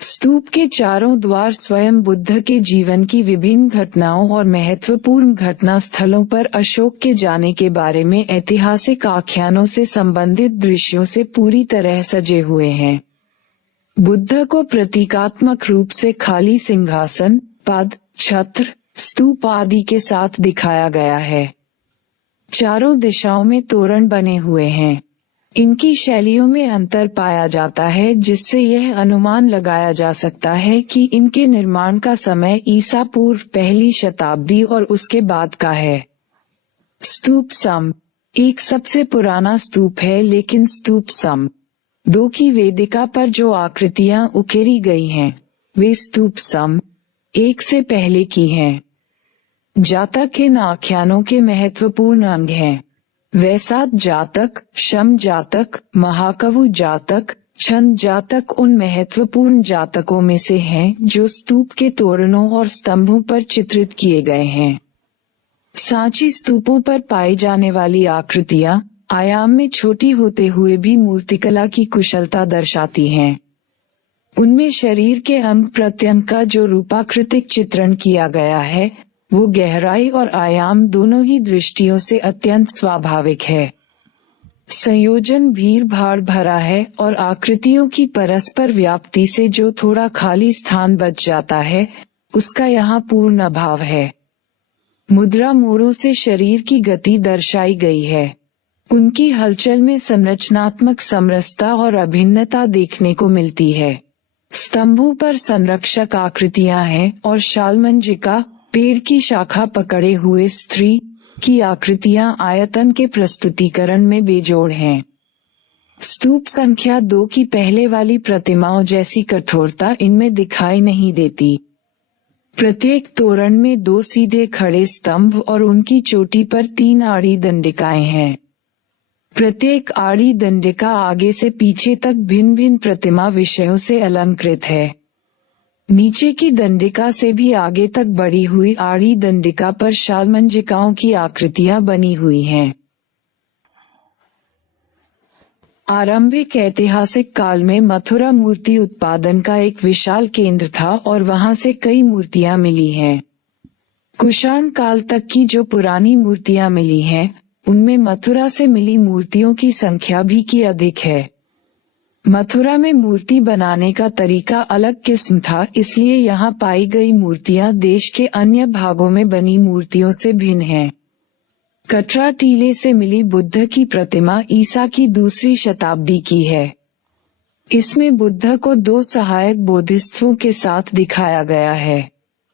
स्तूप के चारों द्वार स्वयं बुद्ध के जीवन की विभिन्न घटनाओं और महत्वपूर्ण घटना स्थलों पर अशोक के जाने के बारे में ऐतिहासिक आख्यानों से संबंधित दृश्यों से पूरी तरह सजे हुए हैं। बुद्ध को प्रतीकात्मक रूप से खाली सिंहासन, पद, छत्र, स्तूप आदि के साथ दिखाया गया है। चारों दिशाओं में तोरण बने हुए हैं। इनकी शैलियों में अंतर पाया जाता है, जिससे यह अनुमान लगाया जा सकता है कि इनके निर्माण का समय ईसा पूर्व 1ली शताब्दी और उसके बाद का है। स्तूप सम 1 सबसे पुराना स्तूप है, लेकिन स्तूप सम 2 की वेदिका पर जो आकृतियां उकेरी गई हैं, वे स्तूप सम 1 से पहले की हैं। जातक इन आख्यानों के महत्वपूर्ण अंग हैं। वैसात जातक, शम जातक, महाकवु जातक, छंद जातक उन महत्वपूर्ण जातकों में से हैं जो स्तूप के तोरणों और स्तंभों पर चित्रित किए गए हैं। सांची स्तूपों पर पाई जाने वाली आकृतियां आयाम में छोटी होते हुए भी मूर्तिकला की कुशलता दर्शाती हैं। उनमें शरीर के अंग प्रत्यंग का जो रूपाकृतिक चित्रण किया गया है, वो गहराई और आयाम दोनों ही दृष्टियों से अत्यंत स्वाभाविक है। संयोजन भीड़ भाड़ भरा है और आकृतियों की परस्पर व्याप्ति से जो थोड़ा खाली स्थान बच जाता है, उसका यहाँ पूर्ण अभाव है। मुद्रा मोड़ों से शरीर की गति दर्शाई गई है। उनकी हलचल में संरचनात्मक समरसता और अभिन्नता देखने को मिलती है। स्तंभों पर संरक्षक आकृतियां हैं और शालमंजिका, पेड़ की शाखा पकड़े हुए स्त्री की आकृतियां आयतन के प्रस्तुतिकरण में बेजोड़ हैं। स्तूप संख्या 2 की पहले वाली प्रतिमाओं जैसी कठोरता इनमें दिखाई नहीं देती। प्रत्येक तोरण में 2 सीधे खड़े स्तंभ और उनकी चोटी पर 3 आड़ी दंडिकाएं हैं। प्रत्येक आड़ी दंडिका आगे से पीछे तक भिन्न भिन्न प्रतिमा विषयों से अलंकृत है। नीचे की दंडिका से भी आगे तक बढ़ी हुई आड़ी दंडिका पर शालमंजिकाओं की आकृतियां बनी हुई हैं। आरंभिक ऐतिहासिक काल में मथुरा मूर्ति उत्पादन का एक विशाल केंद्र था और वहां से कई मूर्तियां मिली हैं। कुषाण काल तक की जो पुरानी मूर्तियां मिली हैं, उनमें मथुरा से मिली मूर्तियों की संख्या भी की अधिक है। मथुरा में मूर्ति बनाने का तरीका अलग किस्म था, इसलिए यहाँ पाई गई मूर्तियां देश के अन्य भागों में बनी मूर्तियों से भिन्न हैं। कटरा टीले से मिली बुद्ध की प्रतिमा ईसा की दूसरी शताब्दी की है। इसमें बुद्ध को 2 सहायक बोधिसत्वों के साथ दिखाया गया है।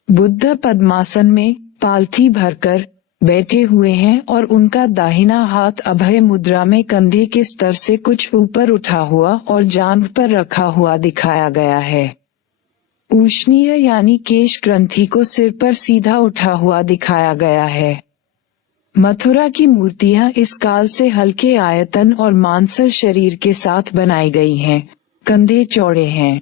बुद्ध पद्मासन में पालथी भरकर बैठे हुए हैं और उनका दाहिना हाथ अभय मुद्रा में कंधे के स्तर से कुछ ऊपर उठा हुआ और जांघ पर रखा हुआ दिखाया गया है। ऊष्णीय यानी केश ग्रंथि को सिर पर सीधा उठा हुआ दिखाया गया है। मथुरा की मूर्तियां इस काल से हल्के आयतन और मांसल शरीर के साथ बनाई गई हैं। कंधे चौड़े हैं।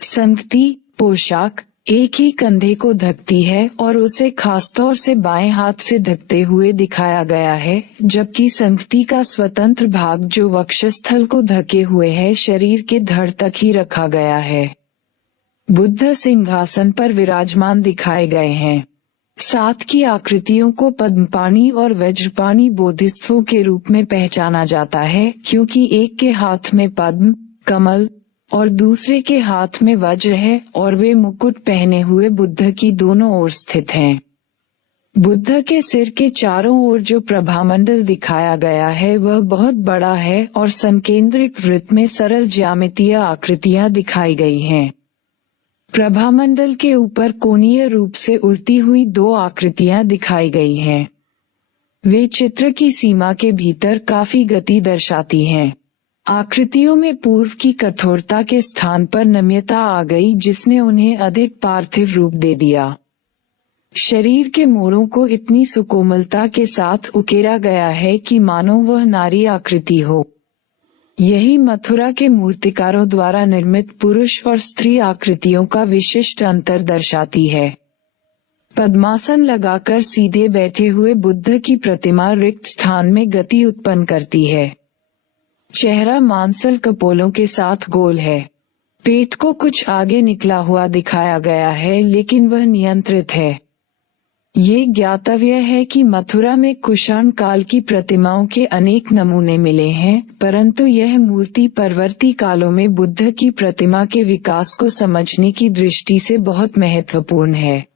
संगति पोशाक एक ही कंधे को ढकती है और उसे खासतौर से बाएं हाथ से ढकते हुए दिखाया गया है, जबकि संगति का स्वतंत्र भाग जो वक्षस्थल को ढके हुए है शरीर के धड़ तक ही रखा गया है। बुद्ध सिंहासन पर विराजमान दिखाए गए हैं। 7 की आकृतियों को पद्मपाणि और वज्रपाणि बोधिसत्वों के रूप में पहचाना जाता है, क्योंकि एक के हाथ में पद्म कमल और दूसरे के हाथ में वज्र है और वे मुकुट पहने हुए बुद्ध की दोनों ओर स्थित हैं। बुद्ध के सिर के चारों ओर जो प्रभामंडल दिखाया गया है वह बहुत बड़ा है और संकेंद्रित वृत्त में सरल ज्यामितीय आकृतियां दिखाई गई हैं। प्रभामंडल के ऊपर कोणीय रूप से उड़ती हुई 2 आकृतियां दिखाई गई हैं। वे चित्र की सीमा के भीतर काफी गति दर्शाती हैं। आकृतियों में पूर्व की कठोरता के स्थान पर नम्यता आ गई, जिसने उन्हें अधिक पार्थिव रूप दे दिया। शरीर के मोड़ों को इतनी सुकोमलता के साथ उकेरा गया है कि मानो वह नारी आकृति हो। यही मथुरा के मूर्तिकारों द्वारा निर्मित पुरुष और स्त्री आकृतियों का विशिष्ट अंतर दर्शाती है। पद्मासन लगाकर सीधे बैठे हुए बुद्ध की प्रतिमा रिक्त स्थान में गति उत्पन्न करती है। चेहरा मांसल कपोलों के साथ गोल है। पेट को कुछ आगे निकला हुआ दिखाया गया है, लेकिन वह नियंत्रित है। ये ज्ञातव्य है कि मथुरा में कुषाण काल की प्रतिमाओं के अनेक नमूने मिले हैं, परंतु यह मूर्ति परवर्ती कालों में बुद्ध की प्रतिमा के विकास को समझने की दृष्टि से बहुत महत्वपूर्ण है।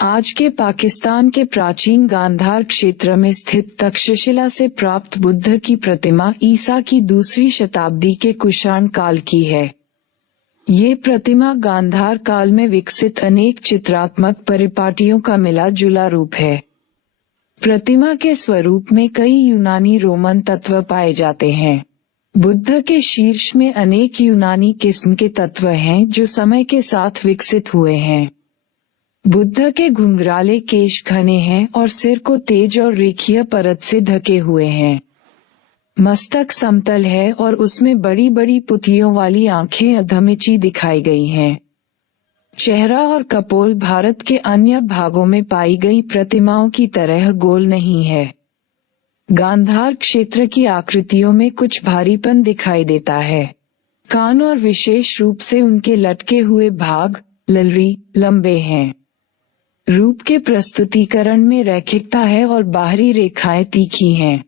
आज के पाकिस्तान के प्राचीन गांधार क्षेत्र में स्थित तक्षशिला से प्राप्त बुद्ध की प्रतिमा ईसा की दूसरी शताब्दी के कुषाण काल की है। ये प्रतिमा गांधार काल में विकसित अनेक चित्रात्मक परिपाटियों का मिला जुला रूप है। प्रतिमा के स्वरूप में कई यूनानी रोमन तत्व पाए जाते हैं। बुद्ध के शीर्ष में अनेक यूनानी किस्म के तत्व हैं जो समय के साथ विकसित हुए हैं। बुद्ध के घुंघराले केश घने हैं और सिर को तेज और रेखीय परत से ढके हुए हैं। मस्तक समतल है और उसमें बड़ी बड़ी पुतलियों वाली आंखें अधमिची दिखाई गई हैं। चेहरा और कपोल भारत के अन्य भागों में पाई गई प्रतिमाओं की तरह गोल नहीं है। गांधार क्षेत्र की आकृतियों में कुछ भारीपन दिखाई देता है। कान और विशेष रूप से उनके लटके हुए भाग ललरी लंबे हैं। रूप के प्रस्तुतिकरण में रैखिकता है और बाहरी रेखाएं तीखी हैं।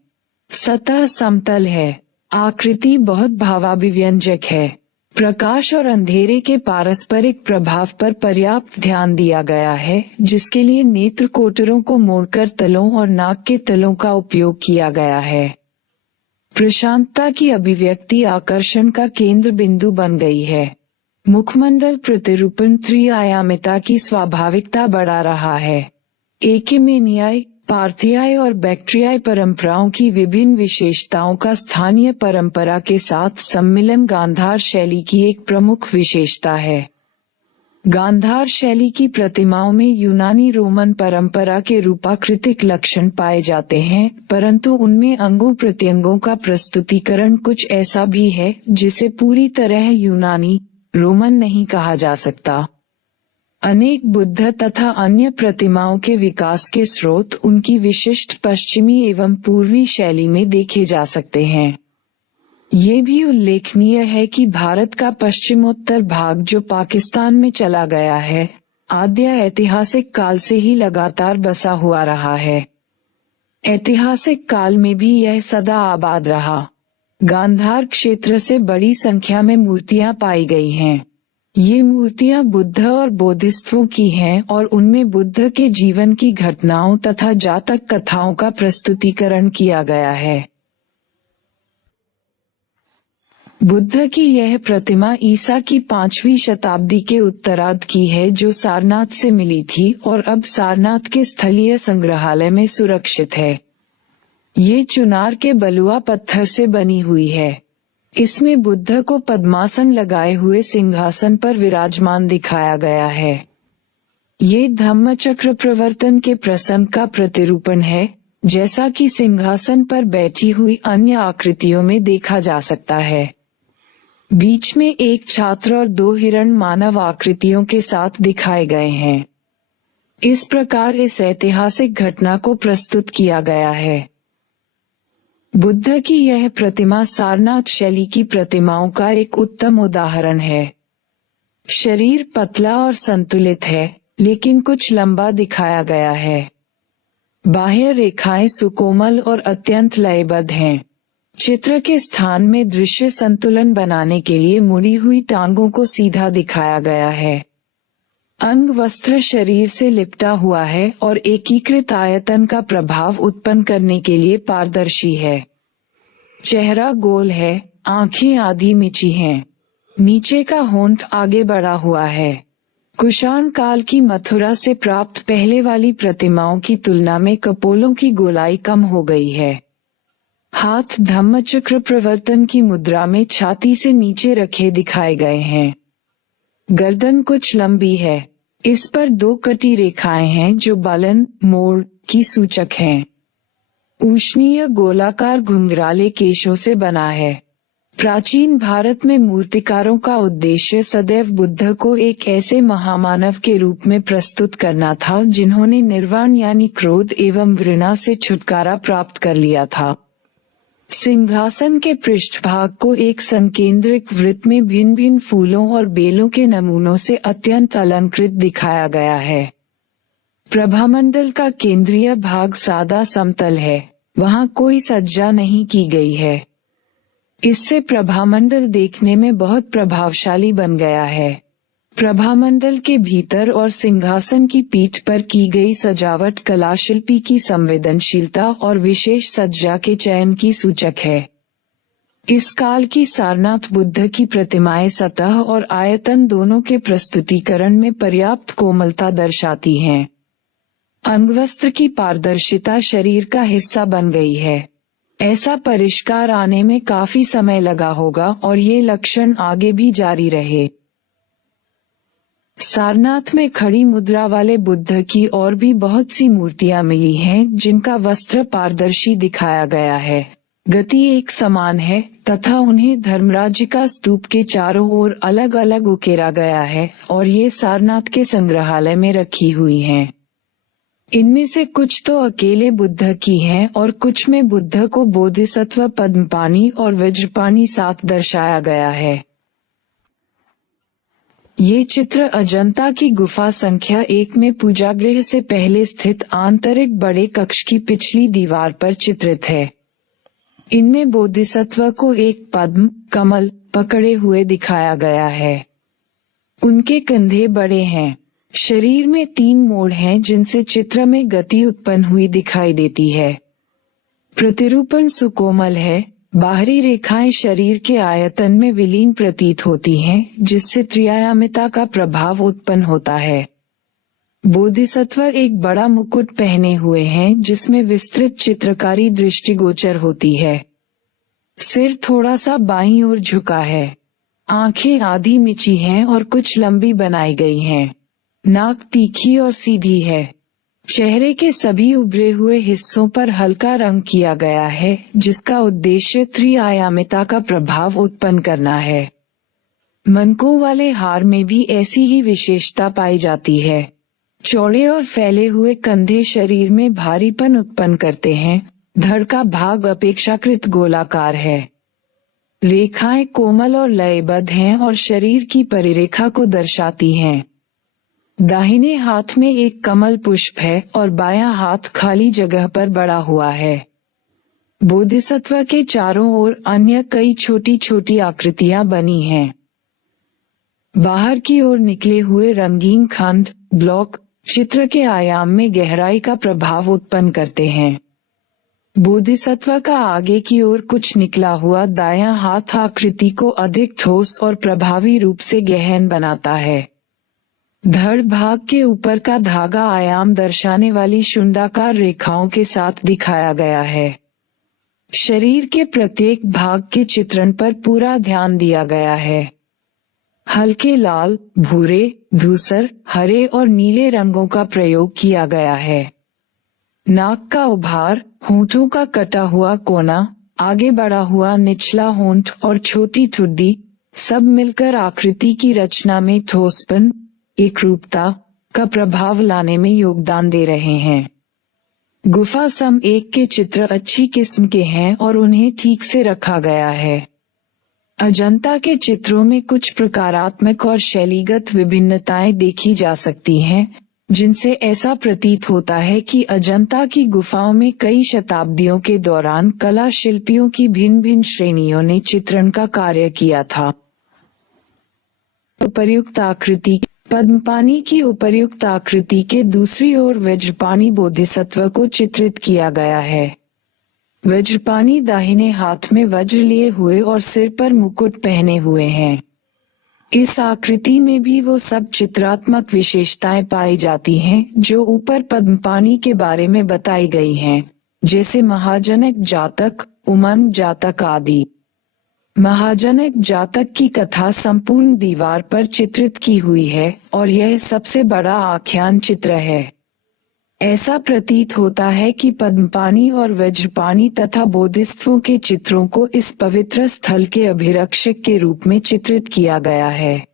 सतह समतल है। आकृति बहुत भावाभिव्यंजक है। प्रकाश और अंधेरे के पारस्परिक प्रभाव पर पर्याप्त ध्यान दिया गया है, जिसके लिए नेत्र कोटरों को मोड़कर तलों और नाक के तलों का उपयोग किया गया है। प्रशांतता की अभिव्यक्ति आकर्षण का केंद्र बिंदु बन गई है। मुखमंडल प्रतिरूपण त्रिआयामिता की स्वाभाविकता बढ़ा रहा है। एकिमेनियाई, पार्थियाई और बैक्ट्रियाई परंपराओं की विभिन्न विशेषताओं का स्थानीय परंपरा के साथ सम्मिलन गांधार शैली की एक प्रमुख विशेषता है। गांधार शैली की प्रतिमाओं में यूनानी रोमन परंपरा के रूपाकृतिक लक्षण पाए जाते हैं, परंतु उनमें अंगों प्रत्यंगों का प्रस्तुतिकरण कुछ ऐसा भी है जिसे पूरी तरह यूनानी रोमन नहीं कहा जा सकता। अनेक बुद्ध तथा अन्य प्रतिमाओं के विकास के स्रोत उनकी विशिष्ट पश्चिमी एवं पूर्वी शैली में देखे जा सकते हैं। ये भी उल्लेखनीय है कि भारत का पश्चिमोत्तर भाग जो पाकिस्तान में चला गया है, आद्य ऐतिहासिक काल से ही लगातार बसा हुआ रहा है। ऐतिहासिक काल में भी यह सदा आबाद रहा। गांधार क्षेत्र से बड़ी संख्या में मूर्तियां पाई गई हैं। ये मूर्तियां बुद्ध और बोधिसत्वों की हैं और उनमें बुद्ध के जीवन की घटनाओं तथा जातक कथाओं का प्रस्तुतिकरण किया गया है। बुद्ध की यह प्रतिमा ईसा की 5वीं शताब्दी के उत्तरार्ध की है, जो सारनाथ से मिली थी और अब सारनाथ के स्थलीय संग्रहालय में सुरक्षित है। ये चुनार के बलुआ पत्थर से बनी हुई है। इसमें बुद्ध को पद्मासन लगाए हुए सिंहासन पर विराजमान दिखाया गया है। ये धम्मचक्र प्रवर्तन के प्रसंग का प्रतिरूपण है, जैसा कि सिंहासन पर बैठी हुई अन्य आकृतियों में देखा जा सकता है। बीच में एक छात्र और 2 हिरण मानव आकृतियों के साथ दिखाए गए हैं। इस प्रकार इस ऐतिहासिक घटना को प्रस्तुत किया गया है। बुद्ध की यह प्रतिमा सारनाथ शैली की प्रतिमाओं का एक उत्तम उदाहरण है। शरीर पतला और संतुलित है, लेकिन कुछ लंबा दिखाया गया है। बाह्य रेखाएं सुकोमल और अत्यंत लयबद्ध हैं। चित्र के स्थान में दृश्य संतुलन बनाने के लिए मुड़ी हुई टांगों को सीधा दिखाया गया है। अंग वस्त्र शरीर से लिपटा हुआ है और एकीकृत आयतन का प्रभाव उत्पन्न करने के लिए पारदर्शी है। चेहरा गोल है, आंखें आधी मिची हैं। नीचे का होंठ आगे बढ़ा हुआ है। कुषाण काल की मथुरा से प्राप्त पहले वाली प्रतिमाओं की तुलना में कपोलों की गोलाई कम हो गई है। हाथ धम्मचक्र प्रवर्तन की मुद्रा में छाती से नीचे रखे दिखाए गए हैं। गर्दन कुछ लंबी है। इस पर 2 कटी रेखाएं हैं जो बालन, मोड़ की सूचक हैं। ऊष्णीय गोलाकार घुंघराले केशों से बना है। प्राचीन भारत में मूर्तिकारों का उद्देश्य सदैव बुद्ध को एक ऐसे महामानव के रूप में प्रस्तुत करना था जिन्होंने निर्वाण यानी क्रोध एवं घृणा से छुटकारा प्राप्त कर लिया था। सिंहासन के पृष्ठभाग को एक संकेंद्रिक वृत्त में भिन्न भिन्न फूलों और बेलों के नमूनों से अत्यंत अलंकृत दिखाया गया है। प्रभामंडल का केंद्रीय भाग सादा समतल है, वहां कोई सज्जा नहीं की गई है। इससे प्रभामंडल देखने में बहुत प्रभावशाली बन गया है। प्रभामंडल के भीतर और सिंहासन की पीठ पर की गई सजावट कलाशिल्पी की संवेदनशीलता और विशेष सज्जा के चयन की सूचक है। इस काल की सारनाथ बुद्ध की प्रतिमाएं सतह और आयतन दोनों के प्रस्तुतिकरण में पर्याप्त कोमलता दर्शाती हैं। अंगवस्त्र की पारदर्शिता शरीर का हिस्सा बन गई है। ऐसा परिष्कार आने में काफी समय लगा होगा और ये लक्षण आगे भी जारी रहे। सारनाथ में खड़ी मुद्रा वाले बुद्ध की और भी बहुत सी मूर्तियां मिली हैं जिनका वस्त्र पारदर्शी दिखाया गया है। गति एक समान है तथा उन्हें धर्मराज का स्तूप के चारों ओर अलग अलग उकेरा गया है और ये सारनाथ के संग्रहालय में रखी हुई हैं। इनमें से कुछ तो अकेले बुद्ध की हैं और कुछ में बुद्ध को बोधिसत्व पद्मपाणि और वज्रपाणि साथ दर्शाया गया है। ये चित्र अजंता की गुफा संख्या 1 में पूजागृह से पहले स्थित आंतरिक बड़े कक्ष की पिछली दीवार पर चित्रित है। इनमें बोधिसत्व को एक पद्म कमल पकड़े हुए दिखाया गया है। उनके कंधे बड़े हैं। शरीर में 3 मोड़ हैं जिनसे चित्र में गति उत्पन्न हुई दिखाई देती है। प्रतिरूपण सुकोमल है। बाहरी रेखाएं शरीर के आयतन में विलीन प्रतीत होती हैं, जिससे त्रिआयामिता का प्रभाव उत्पन्न होता है। बोधिसत्व एक बड़ा मुकुट पहने हुए हैं जिसमें विस्तृत चित्रकारी दृष्टिगोचर होती है। सिर थोड़ा सा बाईं ओर झुका है। आंखें आधी मिची हैं और कुछ लंबी बनाई गई हैं। नाक तीखी और सीधी है। चेहरे के सभी उभरे हुए हिस्सों पर हल्का रंग किया गया है, जिसका उद्देश्य त्रिआयामिता का प्रभाव उत्पन्न करना है। मनकों वाले हार में भी ऐसी ही विशेषता पाई जाती है। चौड़े और फैले हुए कंधे शरीर में भारीपन उत्पन्न करते हैं। धड़ का भाग अपेक्षाकृत गोलाकार है। रेखाएं कोमल और लयबद्ध हैं और शरीर की परिरेखा को दर्शाती हैं। दाहिने हाथ में एक कमल पुष्प है और बायां हाथ खाली जगह पर बड़ा हुआ है। बोधिसत्व के चारों ओर अन्य कई छोटी छोटी आकृतियां बनी हैं। बाहर की ओर निकले हुए रंगीन खंड, ब्लॉक, चित्र के आयाम में गहराई का प्रभाव उत्पन्न करते हैं। बोधिसत्व का आगे की ओर कुछ निकला हुआ दायां हाथ आकृति को अधिक ठोस और प्रभावी रूप से गहन बनाता है। धड़ भाग के ऊपर का धागा आयाम दर्शाने वाली शुंडाकार रेखाओं के साथ दिखाया गया है। शरीर के प्रत्येक भाग के चित्रण पर पूरा ध्यान दिया गया है। हल्के लाल, भूरे, धूसर, हरे और नीले रंगों का प्रयोग किया गया है। नाक का उभार, होंठों का कटा हुआ कोना, आगे बढ़ा हुआ निचला होंठ और छोटी ठुड्डी सब मिलकर आकृति की रचना में ठोसपन, एकरूपता का प्रभाव लाने में योगदान दे रहे हैं। गुफा सम एक के चित्र अच्छी किस्म के हैं और उन्हें ठीक से रखा गया है। अजंता के चित्रों में कुछ प्रकारात्मक और शैलीगत विभिन्नताएं देखी जा सकती हैं, जिनसे ऐसा प्रतीत होता है कि अजंता की गुफाओं में कई शताब्दियों के दौरान कला शिल्पियों की भिन्न भिन्न श्रेणियों ने चित्रण का कार्य किया था। उपर्युक्त आकृति, पद्मपानी की उपर्युक्त आकृति के दूसरी ओर वज्रपानी बोधिसत्व को चित्रित किया गया है। वज्रपानी दाहिने हाथ में वज्र लिए हुए और सिर पर मुकुट पहने हुए हैं। इस आकृति में भी वो सब चित्रात्मक विशेषताएं पाई जाती हैं जो ऊपर पद्मपानी के बारे में बताई गई हैं, जैसे महाजनक जातक, उमंग जातक आदि। महाजनक जातक की कथा संपूर्ण दीवार पर चित्रित की हुई है और यह सबसे बड़ा आख्यान चित्र है। ऐसा प्रतीत होता है कि पद्मपानी और वज्रपानी तथा बोधिसत्वों के चित्रों को इस पवित्र स्थल के अभिरक्षक के रूप में चित्रित किया गया है।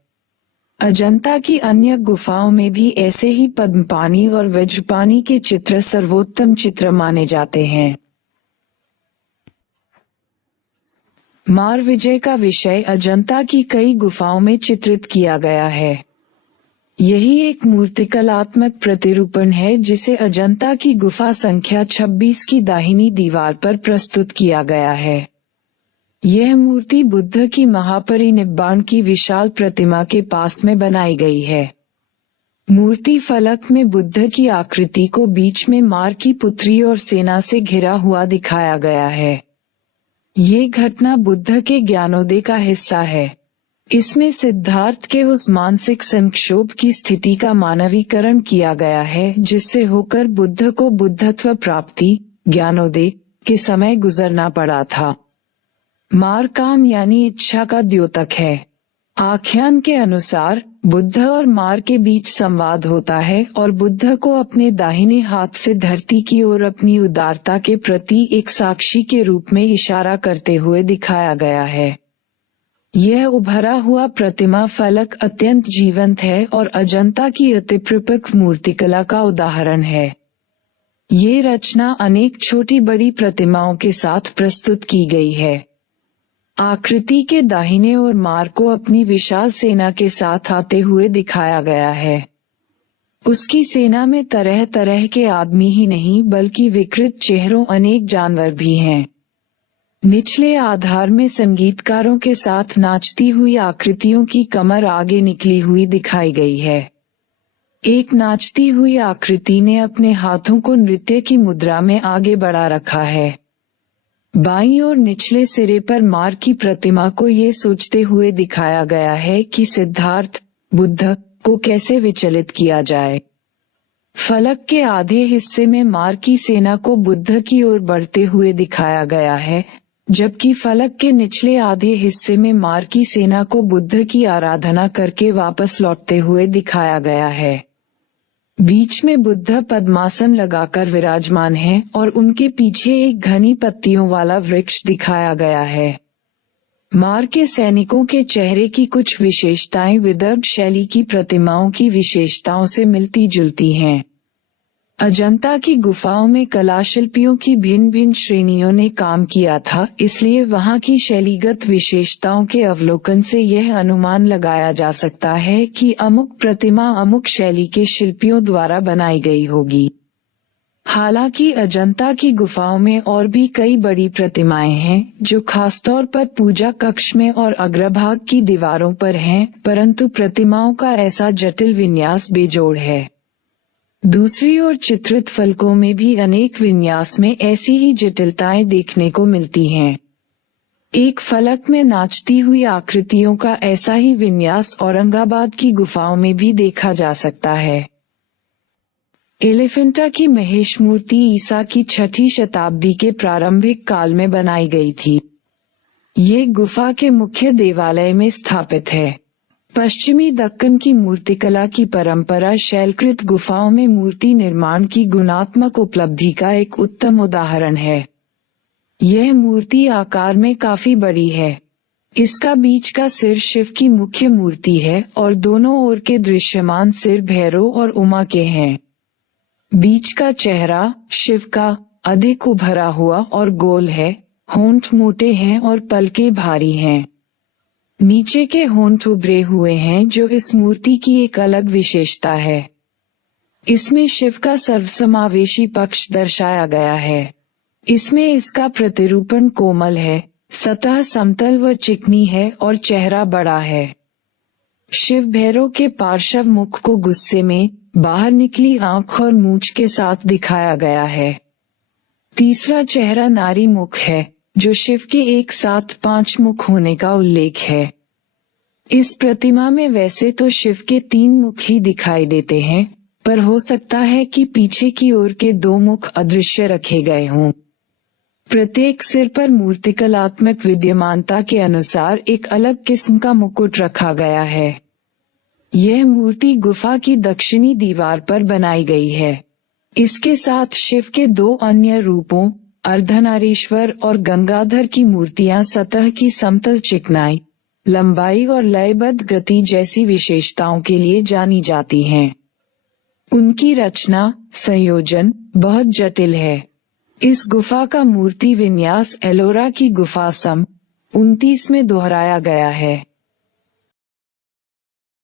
अजंता की अन्य गुफाओं में भी ऐसे ही पद्मपानी और वज्रपानी के चित्र सर्वोत्तम चित्र माने जाते हैं। मार विजय का विषय अजंता की कई गुफाओं में चित्रित किया गया है। यही एक मूर्तिकलात्मक प्रतिरूपण है जिसे अजंता की गुफा संख्या 26 की दाहिनी दीवार पर प्रस्तुत किया गया है। यह मूर्ति बुद्ध की महापरिनिब्बाण की विशाल प्रतिमा के पास में बनाई गई है। मूर्ति फलक में बुद्ध की आकृति को बीच में मार की पुत्री और सेना से घिरा हुआ दिखाया गया है। ये घटना बुद्ध के ज्ञानोदय का हिस्सा है। इसमें सिद्धार्थ के उस मानसिक संक्षोभ की स्थिति का मानवीकरण किया गया है जिससे होकर बुद्ध को बुद्धत्व प्राप्ति, ज्ञानोदय के समय गुजरना पड़ा था। मार काम यानी इच्छा का द्योतक है। आख्यान के अनुसार बुद्ध और मार के बीच संवाद होता है और बुद्ध को अपने दाहिने हाथ से धरती की ओर अपनी उदारता के प्रति एक साक्षी के रूप में इशारा करते हुए दिखाया गया है। यह उभरा हुआ प्रतिमा फलक अत्यंत जीवंत है और अजंता की अतिप्रपक मूर्तिकला का उदाहरण है। ये रचना अनेक छोटी बड़ी प्रतिमाओं के साथ प्रस्तुत की गई है। आकृति के दाहिने ओर मार को अपनी विशाल सेना के साथ आते हुए दिखाया गया है। उसकी सेना में तरह तरह के आदमी ही नहीं बल्कि विकृत चेहरों अनेक जानवर भी हैं। निचले आधार में संगीतकारों के साथ नाचती हुई आकृतियों की कमर आगे निकली हुई दिखाई गई है। एक नाचती हुई आकृति ने अपने हाथों को नृत्य की मुद्रा में आगे बढ़ा रखा है। बाईं ओर निचले सिरे पर मार की प्रतिमा को ये सोचते हुए दिखाया गया है कि सिद्धार्थ, बुद्ध को कैसे विचलित किया जाए। फलक के आधे हिस्से में मार की सेना को बुद्ध की ओर बढ़ते हुए दिखाया गया है, जबकि फलक के निचले आधे हिस्से में मार की सेना को बुद्ध की आराधना करके वापस लौटते हुए दिखाया गया है। बीच में बुद्ध पद्मासन लगाकर विराजमान हैं और उनके पीछे एक घनी पत्तियों वाला वृक्ष दिखाया गया है। मार के सैनिकों के चेहरे की कुछ विशेषताएं विदर्भ शैली की प्रतिमाओं की विशेषताओं से मिलती जुलती हैं। अजंता की गुफाओं में कलाशिल्पियों की भिन्न भिन्न श्रेणियों ने काम किया था, इसलिए वहां की शैलीगत विशेषताओं के अवलोकन से यह अनुमान लगाया जा सकता है कि अमुक प्रतिमा अमुक शैली के शिल्पियों द्वारा बनाई गई होगी। हालांकि अजंता की गुफाओं में और भी कई बड़ी प्रतिमाएं हैं जो खासतौर पर पूजा कक्ष में और अग्रभाग की दीवारों पर हैं, परंतु प्रतिमाओं का ऐसा जटिल विन्यास बेजोड़ है। दूसरी ओर चित्रित फलकों में भी अनेक विन्यास में ऐसी ही जटिलताएं देखने को मिलती हैं। एक फलक में नाचती हुई आकृतियों का ऐसा ही विन्यास औरंगाबाद की गुफाओं में भी देखा जा सकता है। एलिफेंटा की महेश मूर्ति ईसा की 6ठी शताब्दी के प्रारंभिक काल में बनाई गई थी। ये गुफा के मुख्य देवालय में स्थापित है। पश्चिमी दक्कन की मूर्तिकला की परंपरा शैलकृत गुफाओं में मूर्ति निर्माण की गुणात्मक उपलब्धि का एक उत्तम उदाहरण है। यह मूर्ति आकार में काफी बड़ी है। इसका बीच का सिर शिव की मुख्य मूर्ति है और दोनों ओर के दृश्यमान सिर भैरव और उमा के हैं। बीच का चेहरा शिव का अधिक उभरा हुआ और गोल है, होंठ मोटे हैं और पलकें भारी हैं। नीचे के होंठ उभरे हुए हैं जो इस मूर्ति की एक अलग विशेषता है। इसमें शिव का सर्वसमावेशी पक्ष दर्शाया गया है। इसमें इसका प्रतिरूपण कोमल है, सतह समतल व चिकनी है और चेहरा बड़ा है। शिव भैरव के पार्श्व मुख को गुस्से में बाहर निकली आंख और मूंछ के साथ दिखाया गया है। तीसरा चेहरा नारी मुख है जो शिव के एक साथ 5 मुख होने का उल्लेख है। इस प्रतिमा में वैसे तो शिव के 3 मुख ही दिखाई देते हैं, पर हो सकता है कि पीछे की ओर के 2 मुख अदृश्य रखे गए हों। प्रत्येक सिर पर मूर्तिकलात्मक विद्यमानता के अनुसार एक अलग किस्म का मुकुट रखा गया है। यह मूर्ति गुफा की दक्षिणी दीवार पर बनाई गई है। इसके साथ शिव के 2 अन्य रूपों अर्धनारीश्वर और गंगाधर की मूर्तियां सतह की समतल चिकनाई, लंबाई और लयबद्ध गति जैसी विशेषताओं के लिए जानी जाती हैं। उनकी रचना संयोजन बहुत जटिल है। इस गुफा का मूर्ति विन्यास एलोरा की गुफा सम 29 में दोहराया गया है।